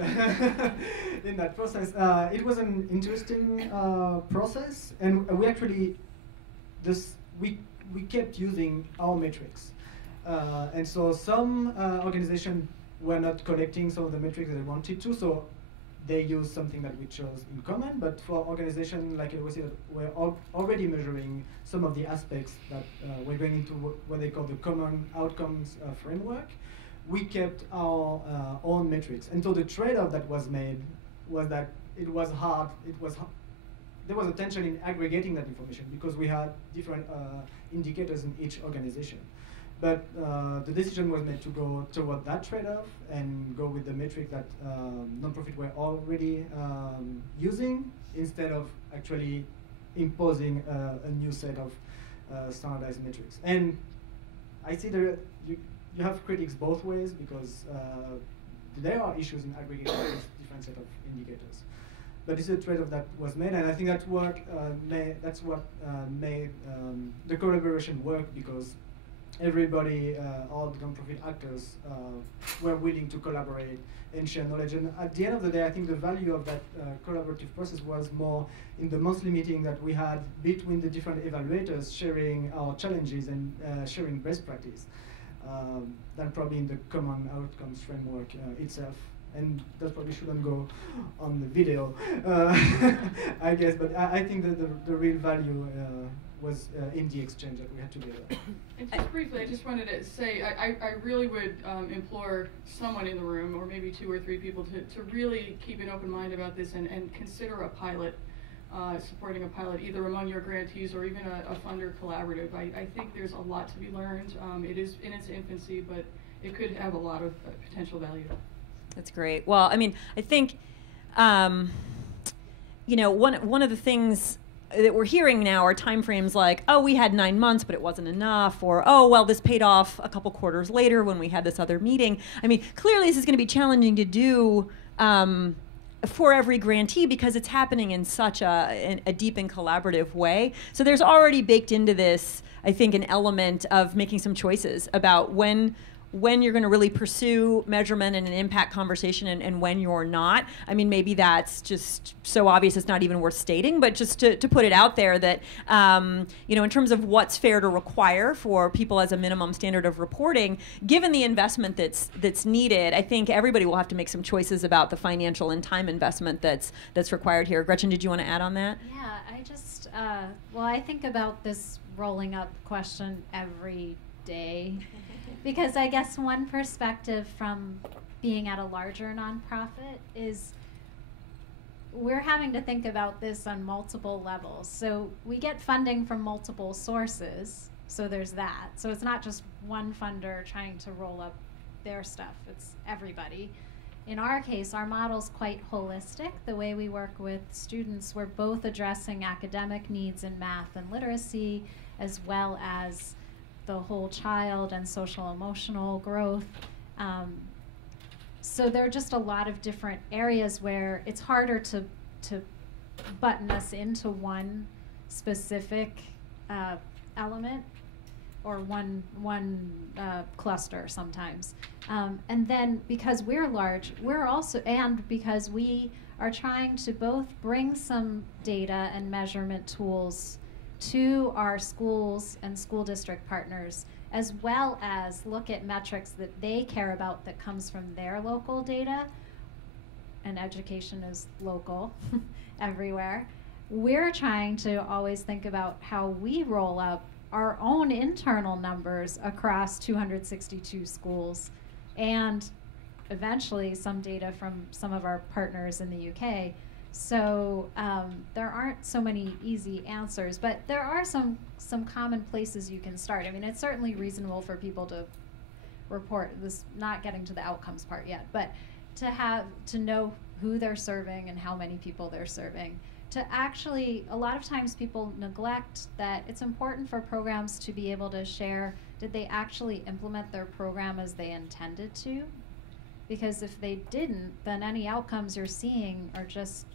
in that process. It was an interesting process, and we actually we kept using our metrics, and so some organizations were not collecting some of the metrics that they wanted to, so they use something that we chose in common. But for organizations like LOC that were already measuring some of the aspects that we're going into what they call the common outcomes framework, we kept our own metrics. And so the trade-off that was made was that it was hard. There was a tension in aggregating that information because we had different indicators in each organization. But the decision was made to go toward that trade-off and go with the metric that nonprofit were already using instead of actually imposing a new set of standardized metrics. And I see you have critics both ways because there are issues in aggregating these different set of indicators. But it's a trade-off that was made, and I think that's what made the collaboration work because everybody, all the nonprofit actors, were willing to collaborate and share knowledge. And at the end of the day, I think the value of that collaborative process was more in the monthly meeting that we had between the different evaluators, sharing our challenges and sharing best practice, than probably in the common outcomes framework itself. And that probably shouldn't go on the video, I guess. But I think that the real value was in the exchange that we had together. And just briefly, I just wanted to say, I really would implore someone in the room, or maybe 2 or 3 people, to really keep an open mind about this and consider a pilot, supporting a pilot, either among your grantees or even a funder collaborative. I think there's a lot to be learned. It is in its infancy, but it could have a lot of potential value. That's great. Well, I mean, I think, you know, one of the things that we're hearing now are timeframes like, oh, we had 9 months, but it wasn't enough, or, oh, well, this paid off a couple quarters later when we had this other meeting. I mean, clearly this is going to be challenging to do for every grantee because it's happening in such a deep and collaborative way. So there's already baked into this, I think, an element of making some choices about when you're going to really pursue measurement and an impact conversation and when you're not. I mean, maybe that's just so obvious it's not even worth stating, but just to put it out there that, you know, in terms of what's fair to require for people as a minimum standard of reporting, given the investment that's needed, I think everybody will have to make some choices about the financial and time investment that's required here. Gretchen, did you want to add on that? Yeah, I just, well, I think about this rolling up question every day. Because I guess one perspective from being at a larger nonprofit is we're having to think about this on multiple levels. So we get funding from multiple sources, so there's that. So it's not just one funder trying to roll up their stuff, it's everybody. In our case, our model's quite holistic. The way we work with students, we're both addressing academic needs in math and literacy, as well as the whole child and social emotional growth. So there are just a lot of different areas where it's harder to button us into one specific element or one cluster sometimes. And then because we're large, we're also, and because we are trying to both bring some data and measurement tools to our schools and school district partners, as well as look at metrics that they care about that comes from their local data, and education is local everywhere. We're trying to always think about how we roll up our own internal numbers across 262 schools, and eventually some data from some of our partners in the UK. So there aren't so many easy answers, but there are some common places you can start. I mean, it's certainly reasonable for people to report this, not getting to the outcomes part yet, but to know who they're serving and how many people they're serving. To actually, a lot of times people neglect that it's important for programs to be able to share, did they actually implement their program as they intended to? Because if they didn't, then any outcomes you're seeing are just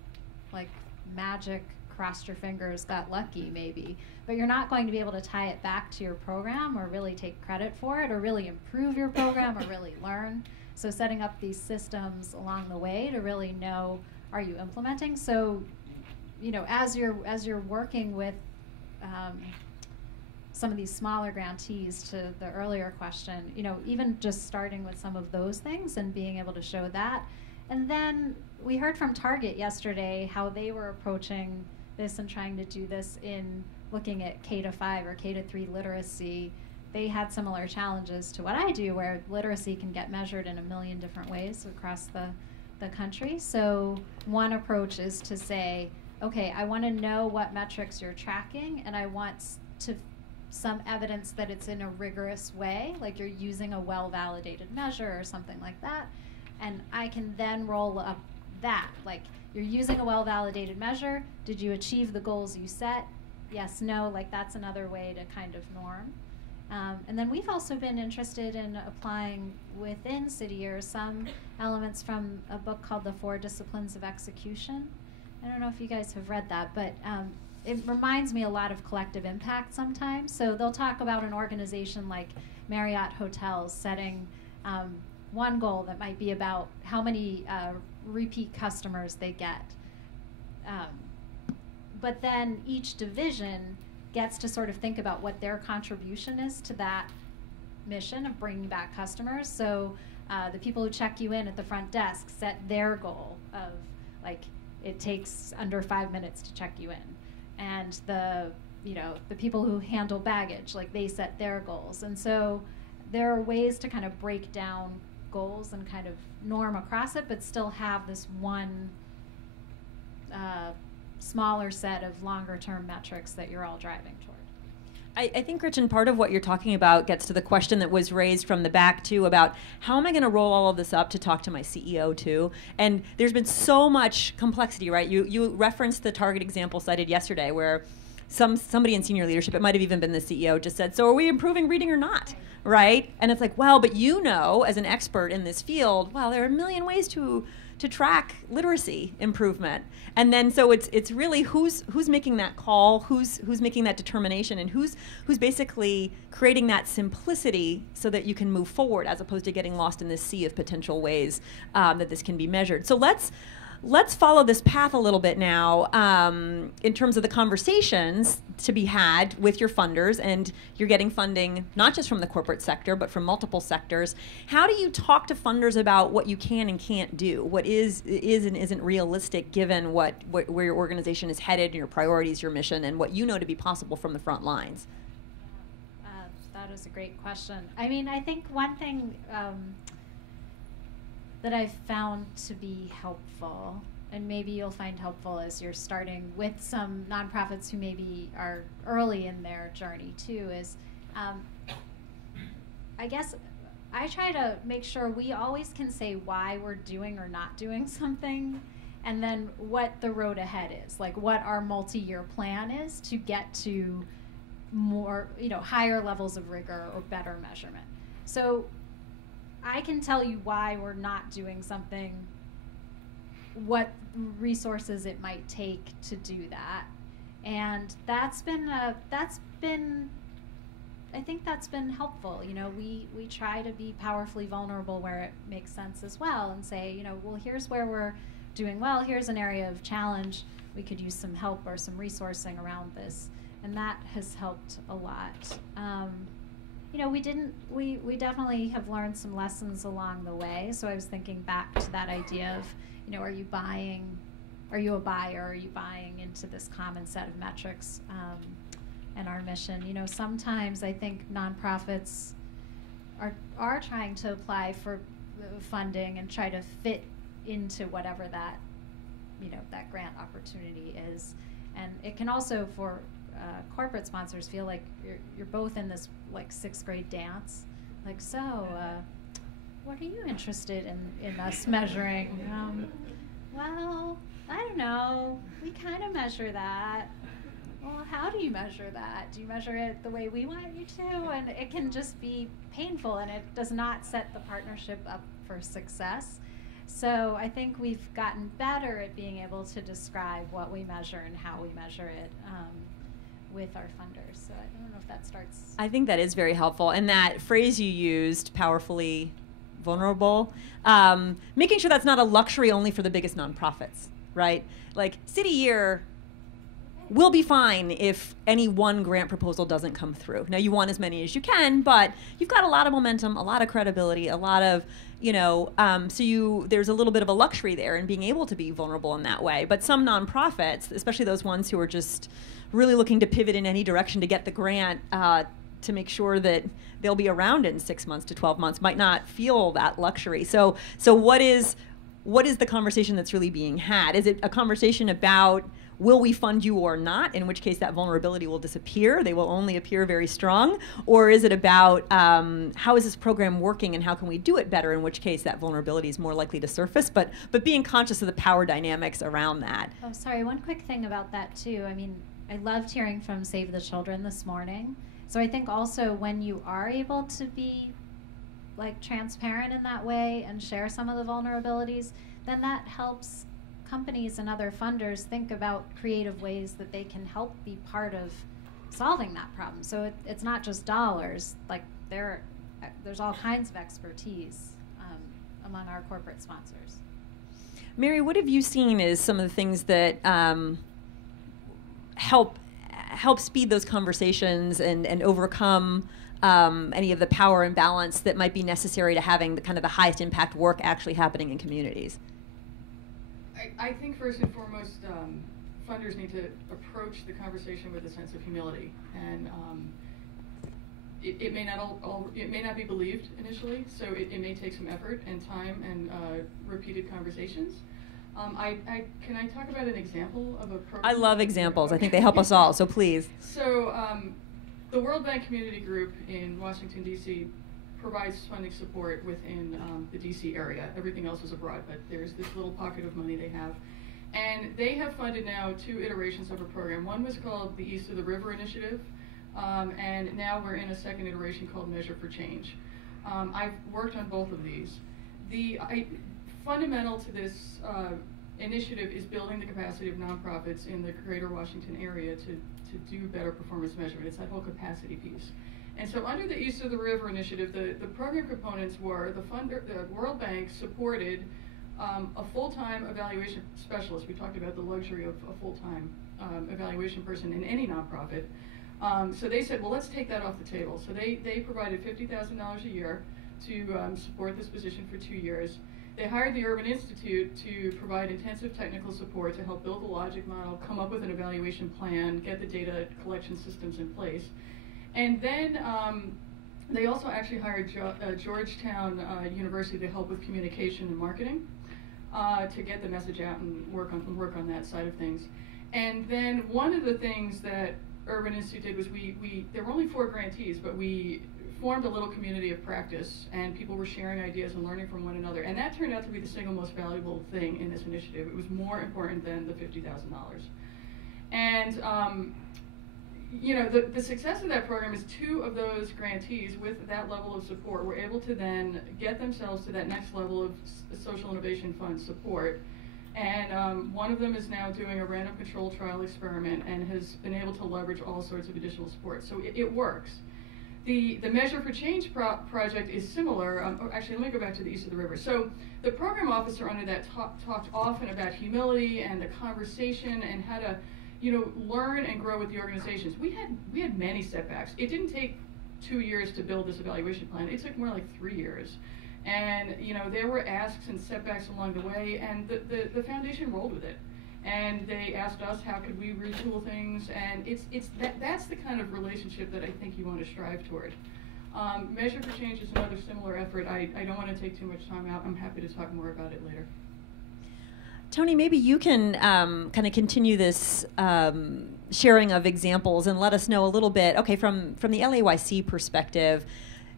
like magic, crossed your fingers, got lucky maybe. But you're not going to be able to tie it back to your program or really take credit for it or really improve your program or really learn. So setting up these systems along the way to really know, are you implementing? So, you know, as you're working with some of these smaller grantees, to the earlier question, even just starting with some of those things and being able to show that. And then we heard from Target yesterday how they were approaching this and trying to do this in looking at K-5 or K-3 literacy. They had similar challenges to what I do, where literacy can get measured in a million different ways across the country. So one approach is to say, okay, I want to know what metrics you're tracking, and I want some evidence that it's in a rigorous way, like you're using a well-validated measure or something like that. And I can then roll up that, like, you're using a well-validated measure. Did you achieve the goals you set? Yes, no, like that's another way to kind of norm. And then we've also been interested in applying within city years some elements from a book called The 4 Disciplines of Execution. I don't know if you guys have read that, but it reminds me a lot of collective impact sometimes. So they'll talk about an organization like Marriott Hotels setting one goal that might be about how many repeat customers they get. But then each division gets to sort of think about what their contribution is to that mission of bringing back customers. So the people who check you in at the front desk set their goal of, like, it takes under 5 minutes to check you in. And the people who handle baggage, like, they set their goals. And so there are ways to kind of break down goals and kind of norm across it, but still have this one smaller set of longer term metrics that you're all driving toward. I think, Gretchen, part of what you're talking about gets to the question that was raised from the back, too, about how am I going to roll all of this up to talk to my CEO, too? And there's been so much complexity, right? You referenced the Target example cited yesterday where somebody in senior leadership, it might have even been the CEO, just said, so are we improving reading or not, right? And it's like, well, but as an expert in this field, well, there are a million ways to track literacy improvement. And then so it's really who's making that call, who's making that determination, and who's basically creating that simplicity so that you can move forward as opposed to getting lost in this sea of potential ways that this can be measured. So let's follow this path a little bit now in terms of the conversations to be had with your funders, and you're getting funding not just from the corporate sector, but from multiple sectors. How do you talk to funders about what you can and can't do, what is and isn't realistic given where your organization is headed, your priorities, your mission, and what you know to be possible from the front lines? That is a great question. I mean, I think one thing that I've found to be helpful, and maybe you'll find helpful as you're starting with some nonprofits who maybe are early in their journey too, is I guess I try to make sure we always can say why we're doing or not doing something, and then what the road ahead is, like what our multi-year plan is to get to more, higher levels of rigor or better measurement. So I can tell you why we're not doing something, what resources it might take to do that, and I think that's been helpful. We try to be powerfully vulnerable where it makes sense as well, and say, well, here's where we're doing well. Here's an area of challenge. We could use some help or some resourcing around this, and that has helped a lot. We definitely have learned some lessons along the way. So I was thinking back to that idea of, are you a buyer? Are you buying into this common set of metrics and our mission? Sometimes I think nonprofits are trying to apply for funding and try to fit into whatever that, that grant opportunity is. And it can also, for corporate sponsors, feel like you're both in this like 6th grade dance. Like, so what are you interested in us measuring? Well, I don't know. We kind of measure that. Well, how do you measure that? Do you measure it the way we want you to? And it can just be painful, and it does not set the partnership up for success. So I think we've gotten better at being able to describe what we measure and how we measure it with our funders. So I don't know if that starts. I think that is very helpful. And that phrase you used, powerfully vulnerable, making sure that's not a luxury only for the biggest nonprofits, right? Like City Year, we'll be fine if any one grant proposal doesn't come through. Now, you want as many as you can, but you've got a lot of momentum, a lot of credibility, a lot of, there's a little bit of a luxury there in being able to be vulnerable in that way. But some nonprofits, especially those ones who are just really looking to pivot in any direction to get the grant, to make sure that they'll be around in 6 months to 12 months, might not feel that luxury. So what is the conversation that's really being had? Is it a conversation about, will we fund you or not, in which case that vulnerability will disappear, they will only appear very strong? Or is it about how is this program working and how can we do it better, in which case that vulnerability is more likely to surface, but being conscious of the power dynamics around that? Oh, sorry, one quick thing about that too. I mean, I loved hearing from Save the Children this morning. So I think also when you are able to be like transparent in that way and share some of the vulnerabilities, then that helps companies and other funders think about creative ways that they can help be part of solving that problem. So it's not just dollars, like there's all kinds of expertise among our corporate sponsors. Mary, what have you seen as some of the things that help speed those conversations and overcome any of the power imbalance that might be necessary to having the kind of the highest impact work actually happening in communities? I think first and foremost, funders need to approach the conversation with a sense of humility, and it may not be believed initially, so it may take some effort and time and repeated conversations. Can I talk about an example of a program? I love examples. I think they help us all, so please. So the World Bank Community Group in Washington, D.C. provides funding support within the D.C. area. Everything else is abroad, but there's this little pocket of money they have. And they have funded now 2 iterations of a program. One was called the East of the River Initiative, and now we're in a second iteration called Measure for Change. I've worked on both of these. Fundamental to this initiative is building the capacity of nonprofits in the greater Washington area to do better performance measurement. It's that whole capacity piece. And so under the East of the River Initiative, the program components were the World Bank supported a full-time evaluation specialist. We talked about the luxury of a full-time evaluation person in any nonprofit. So they said, well, let's take that off the table. So they provided $50,000 a year to support this position for 2 years. They hired the Urban Institute to provide intensive technical support to help build the logic model, come up with an evaluation plan, get the data collection systems in place. And then they also actually hired Georgetown University to help with communication and marketing to get the message out and work on that side of things. And then one of the things that Urban Institute did was there were only 4 grantees, but we formed a little community of practice, and people were sharing ideas and learning from one another. And that turned out to be the single most valuable thing in this initiative. It was more important than the $50,000. And the success of that program is 2 of those grantees with that level of support were able to then get themselves to that next level of social innovation fund support. And one of them is now doing a random control trial experiment and has been able to leverage all sorts of additional support. So it works. The Measure for Change project is similar. Actually, let me go back to the East of the River. So the program officer under that talked often about humility and the conversation and how to learn and grow with the organizations. We had many setbacks. It didn't take 2 years to build this evaluation plan. It took more like 3 years. And there were asks and setbacks along the way, and the foundation rolled with it. And they asked us how could we retool things, and that's the kind of relationship that I think you want to strive toward. Measure for Change is another similar effort. I don't want to take too much time out. I'm happy to talk more about it later. Tony, maybe you can kind of continue this sharing of examples and let us know a little bit, okay, from the LAYC perspective,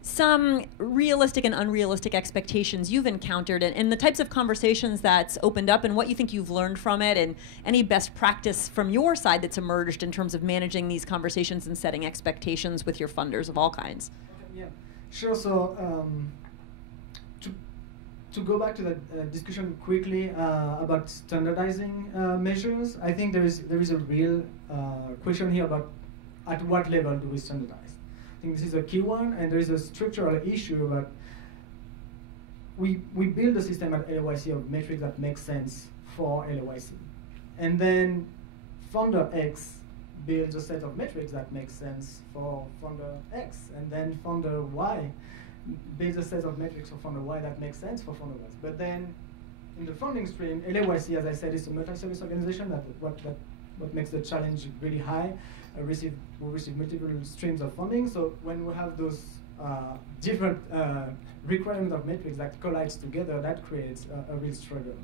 some realistic and unrealistic expectations you've encountered and the types of conversations that's opened up and what you think you've learned from it, and any best practice from your side that's emerged in terms of managing these conversations and setting expectations with your funders of all kinds. Yeah, sure. So to go back to the discussion quickly about standardizing measures, I think there is a real question here about at what level do we standardize. I think this is a key one, and there is a structural issue about we build a system at LAYC of metrics that make sense for LAYC. And then funder X builds a set of metrics that makes sense for funder X, and then funder Y builds a set of metrics for funder Y that makes sense for funder Y. But then in the funding stream, LAYC, as I said, is a multi-service organization. What makes the challenge really high. We receive multiple streams of funding. So when we have those different requirements of metrics that collides together, that creates a real struggle.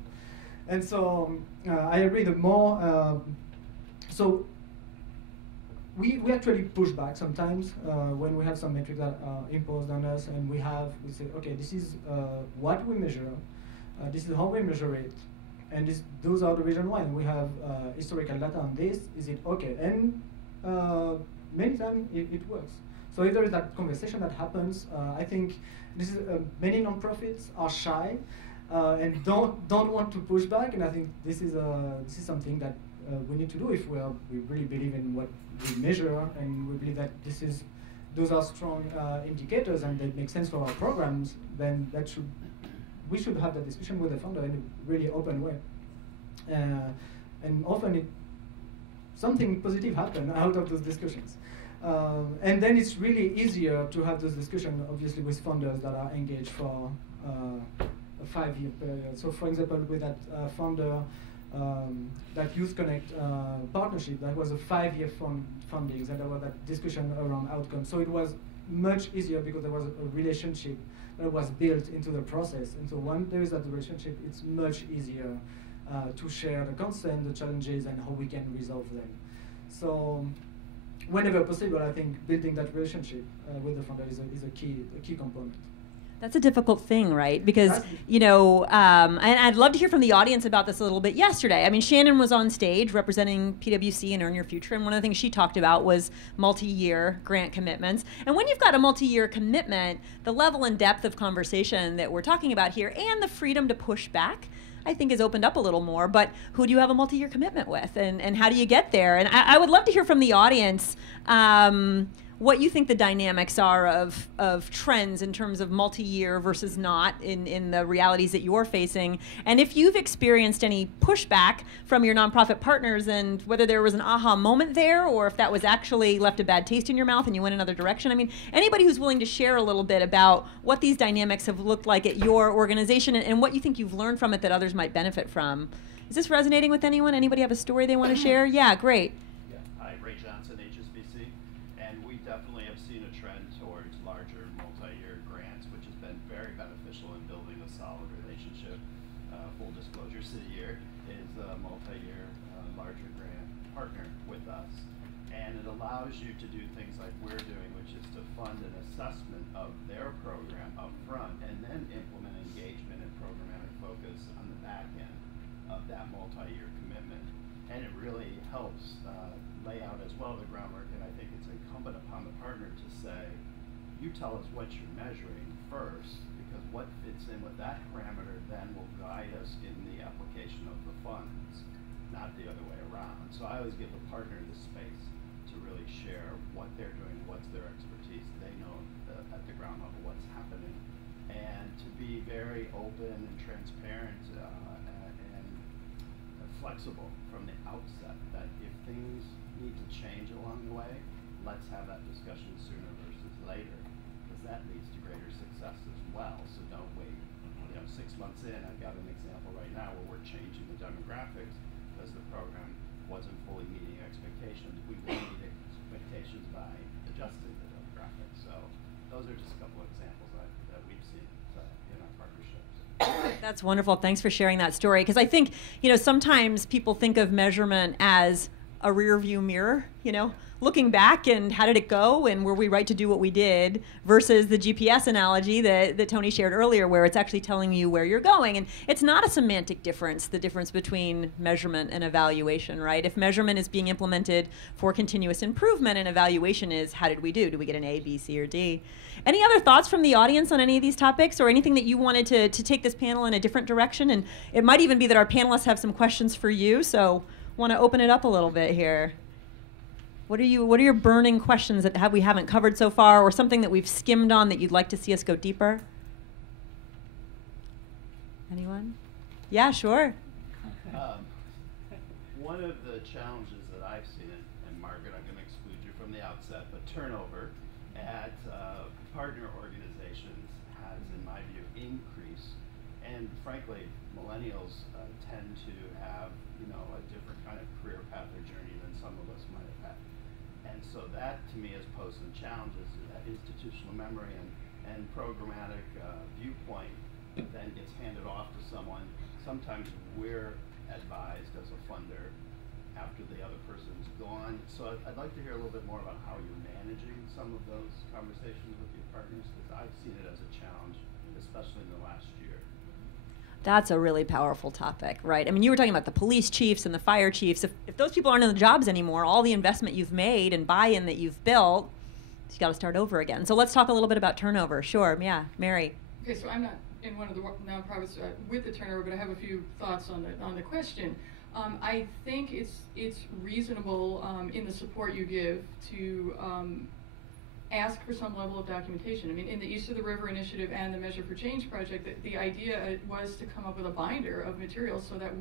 And so I agree. The more so we actually push back sometimes when we have some metrics that are imposed on us, and we say, okay, this is what we measure. This is how we measure it, and those are the reasons why. And we have historical data on this. Is it okay? And many times it works. So if there is that conversation that happens, I think this is many nonprofits are shy and don't want to push back. And I think this is something that we need to do if we really believe in what we measure, and we believe that those are strong indicators and they make sense for our programs. Then we should have that discussion with the funder in a really open way. And often something positive happens out of those discussions. And then it's really easier to have those discussions, obviously, with funders that are engaged for a 5-year period. So for example, with that funder, that Youth Connect partnership, that was a 5-year funding, and there was that discussion around outcomes. So it was much easier because there was a relationship that was built into the process. And so when there is that relationship, it's much easier to share the concern, the challenges, and how we can resolve them. So whenever possible, I think building that relationship with the funder is a key component. That's a difficult thing, right? Because, you know, and I'd love to hear from the audience about this a little bit yesterday. I mean, Shannon was on stage representing PwC and Earn Your Future, and one of the things she talked about was multi-year grant commitments. And when you've got a multi-year commitment, the level and depth of conversation that we're talking about here and the freedom to push back, I think, has opened up a little more. But who do you have a multi-year commitment with, and how do you get there? And I would love to hear from the audience what you think the dynamics are of trends in terms of multi-year versus not in the realities that you're facing. And if you've experienced any pushback from your nonprofit partners, and whether there was an aha moment there, or if that was actually left a bad taste in your mouth and you went another direction. I mean, anybody who's willing to share a little bit about what these dynamics have looked like at your organization and what you think you've learned from it that others might benefit from. Is this resonating with anyone? Anybody have a story they want to share? Yeah, great. Yeah. Hi, Ray Johnson, HSBC. And we definitely have seen a trend towards larger multi-year grants, which has been very beneficial in building a solid relationship. Full disclosure, City Year is a multi-year larger grant partner with us. And it allows you to do things like we're doing, which is to fund an assessment of their program up front and then implement engagement and programmatic focus on the back end of that multi-year commitment. And it really helps lay out as well the groundwork, and I think it's incumbent upon the partner to say, you tell us what you're measuring first, because what fits in with that parameter then will guide us in the application of the funds, not the other way around. So I always give the partner the space to really share what they're doing, what's their expertise. They know at the ground level what's happening, and to be very open and transparent and flexible from the outset, that if things need to change along the way, let's have that discussion sooner versus later, because that leads to greater success as well. So don't wait. 6 months in, I've got an example right now where we're changing the demographics because the program wasn't fully meeting expectations. We will meet expectations by adjusting the demographics. So those are just a couple of examples that we've seen in our partnerships. That's wonderful. Thanks for sharing that story. Because I think, sometimes people think of measurement as a rear view mirror, looking back and how did it go and were we right to do what we did, versus the GPS analogy that Tony shared earlier, where it's actually telling you where you're going. And it's not a semantic difference, the difference between measurement and evaluation, right? If measurement is being implemented for continuous improvement and evaluation is how did we do? Do we get an A, B, C, or D? Any other thoughts from the audience on any of these topics, or anything that you wanted to take this panel in a different direction? And it might even be that our panelists have some questions for you, so want to open it up a little bit here. What are your burning questions that we haven't covered so far, or something that we've skimmed on that you'd like to see us go deeper? Anyone? Yeah, sure. One one of the challenges that I've seen, and Margaret, I'm going to exclude you from the outset, but turnover at partner organizations has, in my view, increased. And frankly, millennials tend to have, a different kind of career path or journey than some of us might have had. And so that, to me, has posed some challenges. That institutional memory and programmatic viewpoint then gets handed off to someone. Sometimes we're advised as a funder after the other person's gone. So I'd like to hear a little bit more about how you're managing some of those conversations with your partners, because I've seen it as a challenge, especially in the last year. That's a really powerful topic, right? I mean, you were talking about the police chiefs and the fire chiefs. If those people aren't in the jobs anymore, all the investment you've made and buy-in that you've built, you got to start over again. So let's talk a little bit about turnover. Sure, yeah, Mary. Okay, so I'm not in one of the nonprofits with the turnover, but I have a few thoughts on the question. I think it's reasonable in the support you give to ask for some level of documentation. I mean, in the East of the River Initiative and the Measure for Change project, the idea was to come up with a binder of materials so that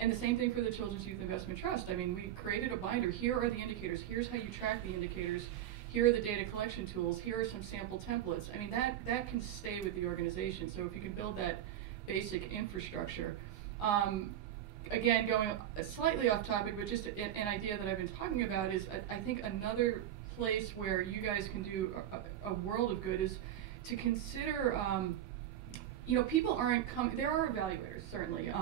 and the same thing for the Children's Youth Investment Trust. I mean, we created a binder. Here are the indicators. Here's how you track the indicators. Here are the data collection tools. Here are some sample templates. I mean, that can stay with the organization. So if you can build that basic infrastructure. Again, going slightly off topic, but just an idea that I've been talking about is I think another place where you guys can do a world of good is to consider, people aren't coming, there are evaluators, certainly,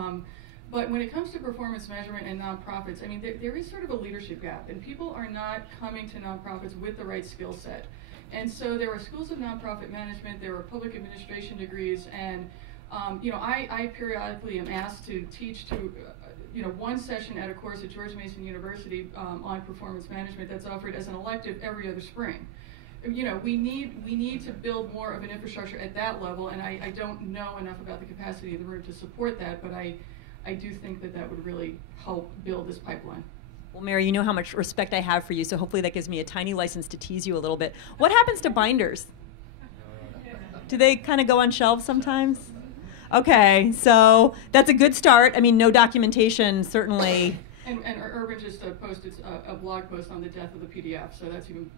but when it comes to performance measurement and nonprofits, I mean, there is sort of a leadership gap, and people are not coming to nonprofits with the right skill set. And so there are schools of nonprofit management, there are public administration degrees, and I periodically am asked to teach one session at a course at George Mason University on performance management that's offered as an elective every other spring. We need to build more of an infrastructure at that level, and I don't know enough about the capacity of the room to support that, but I do think that would really help build this pipeline. Well, Mary, you know how much respect I have for you, so hopefully that gives me a tiny license to tease you a little bit. What happens to binders? Do they kind of go on shelves sometimes? Okay, so that's a good start. I mean, no documentation, certainly. And Urban just posted a blog post on the death of the PDF, so that's even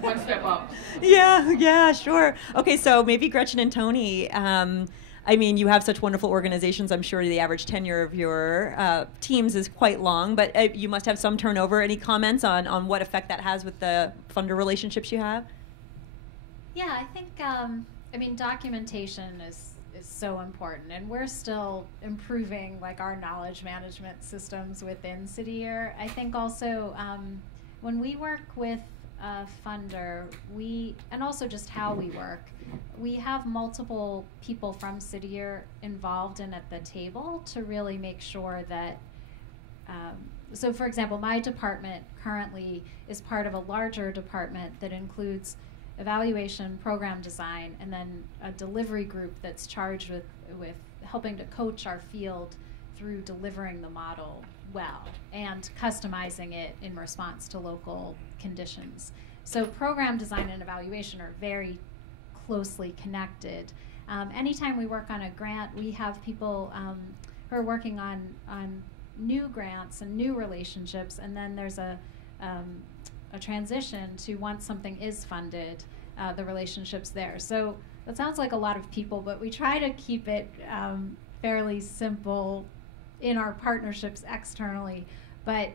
one step up. Yeah, sure. Okay, so maybe Gretchen and Tony, I mean, you have such wonderful organizations. I'm sure the average tenure of your teams is quite long, but you must have some turnover. Any comments on what effect that has with the funder relationships you have? Yeah, I think, documentation is so important, and we're still improving our knowledge management systems within City Year. I think also when we work with a funder, and also just how we work, we have multiple people from City Year involved in at the table to really make sure that so for example, my department currently is part of a larger department that includes evaluation, program design, and then a delivery group that's charged with helping to coach our field through delivering the model well and customizing it in response to local conditions. So program design and evaluation are very closely connected. Anytime we work on a grant, we have people who are working on new grants and new relationships, and then there's a transition to once something is funded, the relationships there. So that sounds like a lot of people, but we try to keep it fairly simple in our partnerships externally. But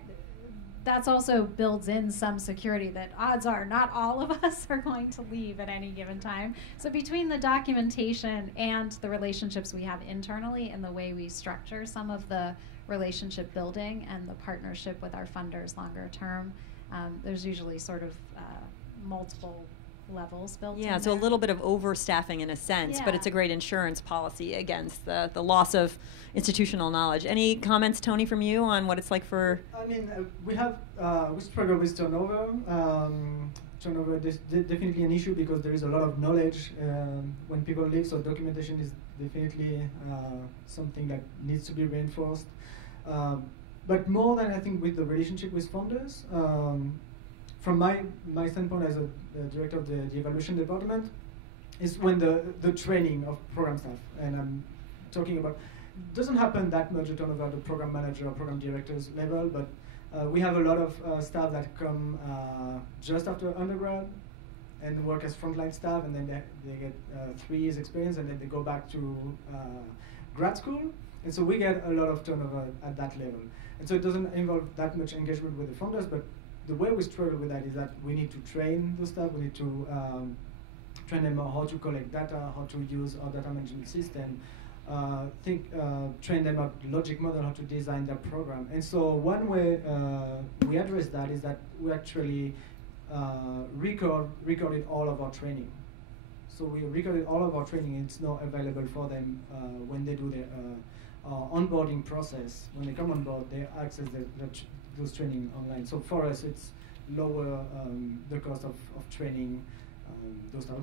that's also builds in some security that odds are not all of us are going to leave at any given time. So between the documentation and the relationships we have internally and the way we structure some of the relationship building and the partnership with our funders longer term, there's usually sort of multiple levels built in. Yeah, so a little bit of overstaffing in a sense, but it's a great insurance policy against the loss of institutional knowledge. Any comments, Tony, from you on what it's like for? I mean, we struggle with turnover. Turnover is definitely an issue because there is a lot of knowledge when people leave, so documentation is definitely something that needs to be reinforced. But more than I think with the relationship with funders, from my standpoint as a director of the evaluation department, is when the training of program staff, and I'm talking about doesn't happen that much turnover at the program manager or program director's level, but we have a lot of staff that come just after undergrad and work as frontline staff, and then they get 3 years experience, and then they go back to grad school. And so we get a lot of turnover at that level. And so it doesn't involve that much engagement with the founders, but the way we struggle with that is that we need to train the staff, we need to train them on how to collect data, how to use our data management system, train them on logic model, how to design their program. And so one way we address that is that we actually recorded all of our training. So we recorded all of our training, and it's now available for them when they do their onboarding process. When they come on board, they access those training online. So for us, it's lower the cost of training those stuff.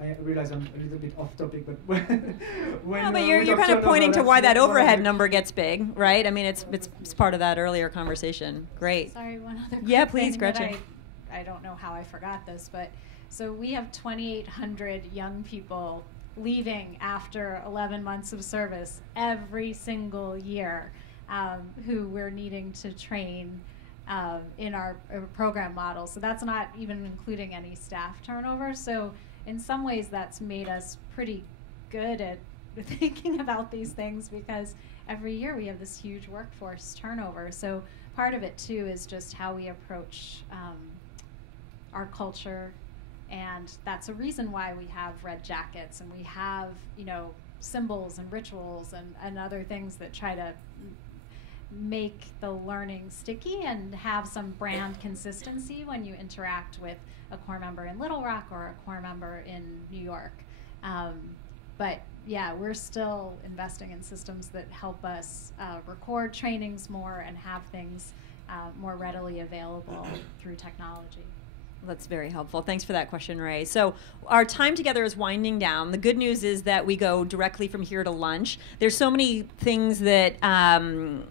I realize I'm a little bit off topic, but no, but you're kind of pointing to why that overhead number gets big, right? I mean, it's part of that earlier conversation. Great. Sorry, one other Yeah, quick please, thing Gretchen. I don't know how I forgot this, but so we have 2,800 young people leaving after 11 months of service every single year who we're needing to train in our program model. So that's not even including any staff turnover. So in some ways that's made us pretty good at thinking about these things, because every year we have this huge workforce turnover. So part of it too is just how we approach our culture, and that's a reason why we have red jackets and we have, you know, symbols and rituals and other things that try to make the learning sticky and have some brand consistency when you interact with a core member in Little Rock or a core member in New York. But yeah, we're still investing in systems that help us record trainings more and have things more readily available through technology. That's very helpful. Thanks for that question, Ray. So our time together is winding down. The good news is that we go directly from here to lunch. There's so many things that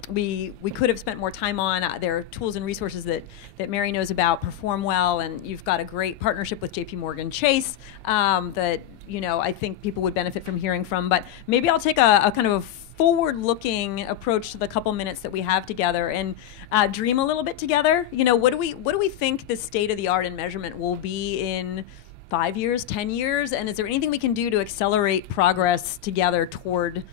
we could have spent more time on. There are tools and resources that Mary knows about, Perform Well, and you've got a great partnership with JP Morgan Chase that, you know, I think people would benefit from hearing from. But maybe I'll take a kind of a forward-looking approach to the couple minutes that we have together and dream a little bit together. You know, what do we think the state of the art in measurement will be in 5 years, 10 years? And is there anything we can do to accelerate progress together toward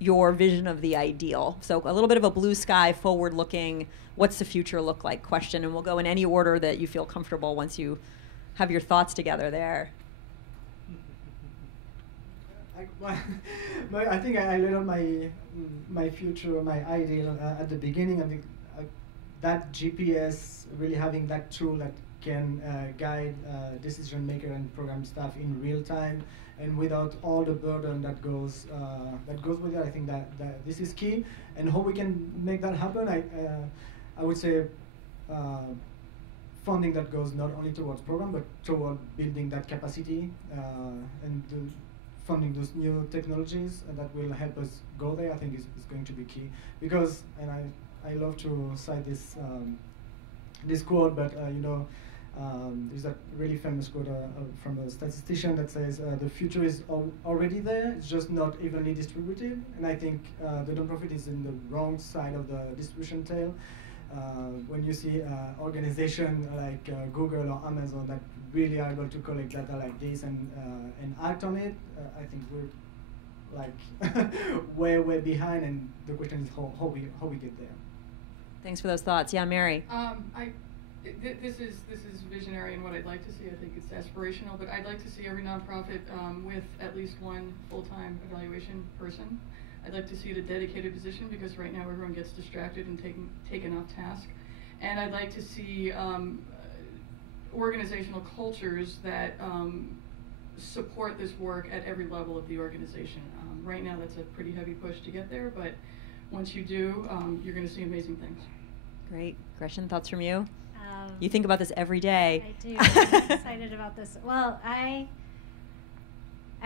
your vision of the ideal? So a little bit of a blue sky, forward-looking, what's the future look like question, and we'll go in any order that you feel comfortable once you have your thoughts together there. I think I laid out my future, my ideal at the beginning. I think that GPS, really having that tool that can guide decision maker and program staff in real time, and without all the burden that goes with it. I think that this is key. And how we can make that happen, I would say funding that goes not only towards program but toward building that capacity and funding those new technologies, and that will help us go there. I think is going to be key, because, and I love to cite this this quote, but you know, there's that really famous quote from a statistician that says the future is already there, it's just not evenly distributed. And I think the nonprofit is in the wrong side of the distribution tail. When you see organizations like Google or Amazon that really are able to collect data like this and act on it, I think we're like way behind, and the question is how we get there. Thanks for those thoughts. Yeah, Mary. This is visionary and what I'd like to see. I think it's aspirational, but I'd like to see every nonprofit with at least one full-time evaluation person. I'd like to see it a dedicated position, because right now everyone gets distracted and taken off task. And I'd like to see organizational cultures that support this work at every level of the organization. Right now that's a pretty heavy push to get there, but once you do, you're going to see amazing things. Great. Gretchen, thoughts from you? You think about this every day. I do. I'm excited about this. Well, I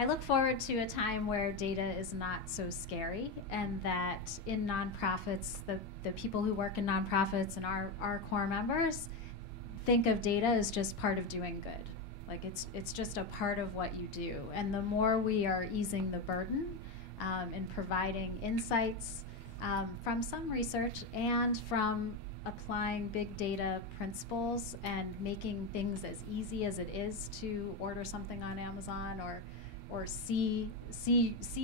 look forward to a time where data is not so scary, and that in nonprofits, the people who work in nonprofits and our core members think of data as just part of doing good. Like it's just a part of what you do. And the more we are easing the burden in providing insights from some research and from applying big data principles and making things as easy as it is to order something on Amazon or see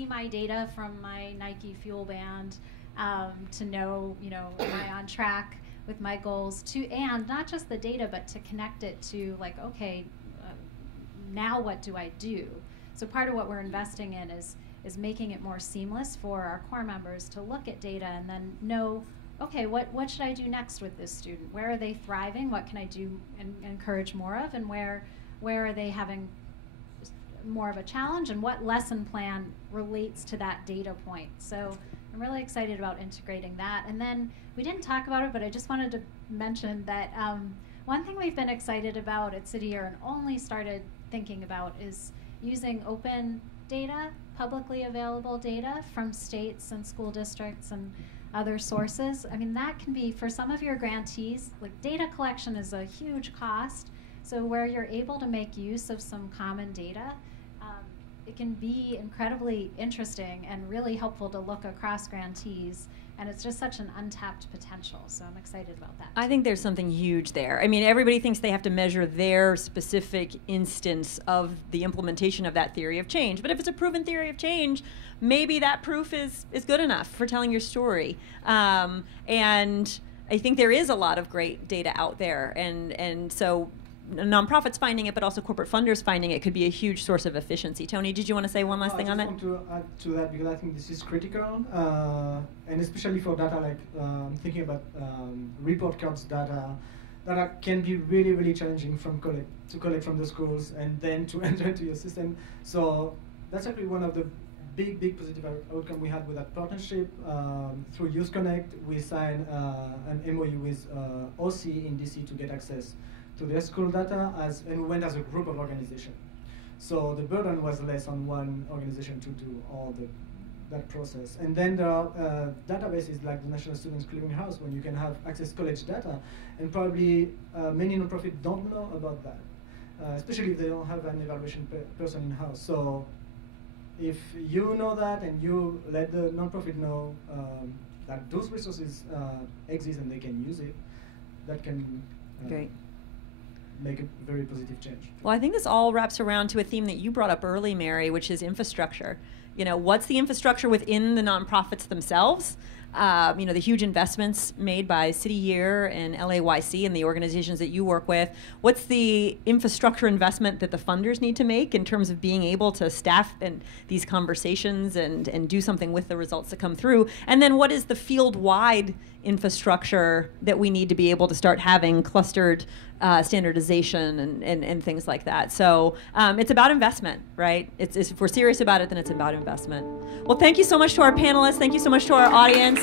my data from my Nike Fuel Band to know, am I on track with my goals, and not just the data, but to connect it to like, okay, now what do I do? So part of what we're investing in is making it more seamless for our core members to look at data and then know, okay, what should I do next with this student? Where are they thriving? What can I do and encourage more of? And where are they having more of a challenge? And what lesson plan relates to that data point? So I'm really excited about integrating that. And then we didn't talk about it, but I just wanted to mention that one thing we've been excited about at City Year and only started thinking about is using open data, publicly available data from states and school districts and other sources. I mean, that can be, for some of your grantees, like data collection is a huge cost. So where you're able to make use of some common data, it can be incredibly interesting and really helpful to look across grantees. And it's just such an untapped potential. So I'm excited about that. I think there's something huge there. I mean, everybody thinks they have to measure their specific instance of the implementation of that theory of change. But if it's a proven theory of change, maybe that proof is good enough for telling your story. And I think there is a lot of great data out there. And so nonprofits finding it, but also corporate funders finding it could be a huge source of efficiency. Tony, did you want to say one last thing on that? I just want to add to that because I think this is critical, and especially for data like thinking about report cards data can be really, really challenging to collect from the schools and then to enter into your system. So that's actually one of the big positive outcome we had with that partnership. Through Youth Connect, we signed an MOU with OC in DC to get access to their school data, and we went as a group of organizations. So the burden was less on one organization to do all that process. And then there are databases like the National Students Clearinghouse, when you can have access to college data, and probably many nonprofits don't know about that, especially if they don't have an evaluation person in-house. So if you know that and you let the nonprofit know that those resources exist and they can use it, that can Great. Make a very positive change. Well, I think this all wraps around to a theme that you brought up early, Mary, which is infrastructure. What's the infrastructure within the nonprofits themselves? The huge investments made by City Year and LAYC and the organizations that you work with. What's the infrastructure investment that the funders need to make in terms of being able to staff these conversations and do something with the results that come through? And then what is the field-wide infrastructure that we need to be able to start having clustered standardization and things like that? So it's about investment, right? If we're serious about it, then it's about investment. Well, thank you so much to our panelists. Thank you so much to our audience.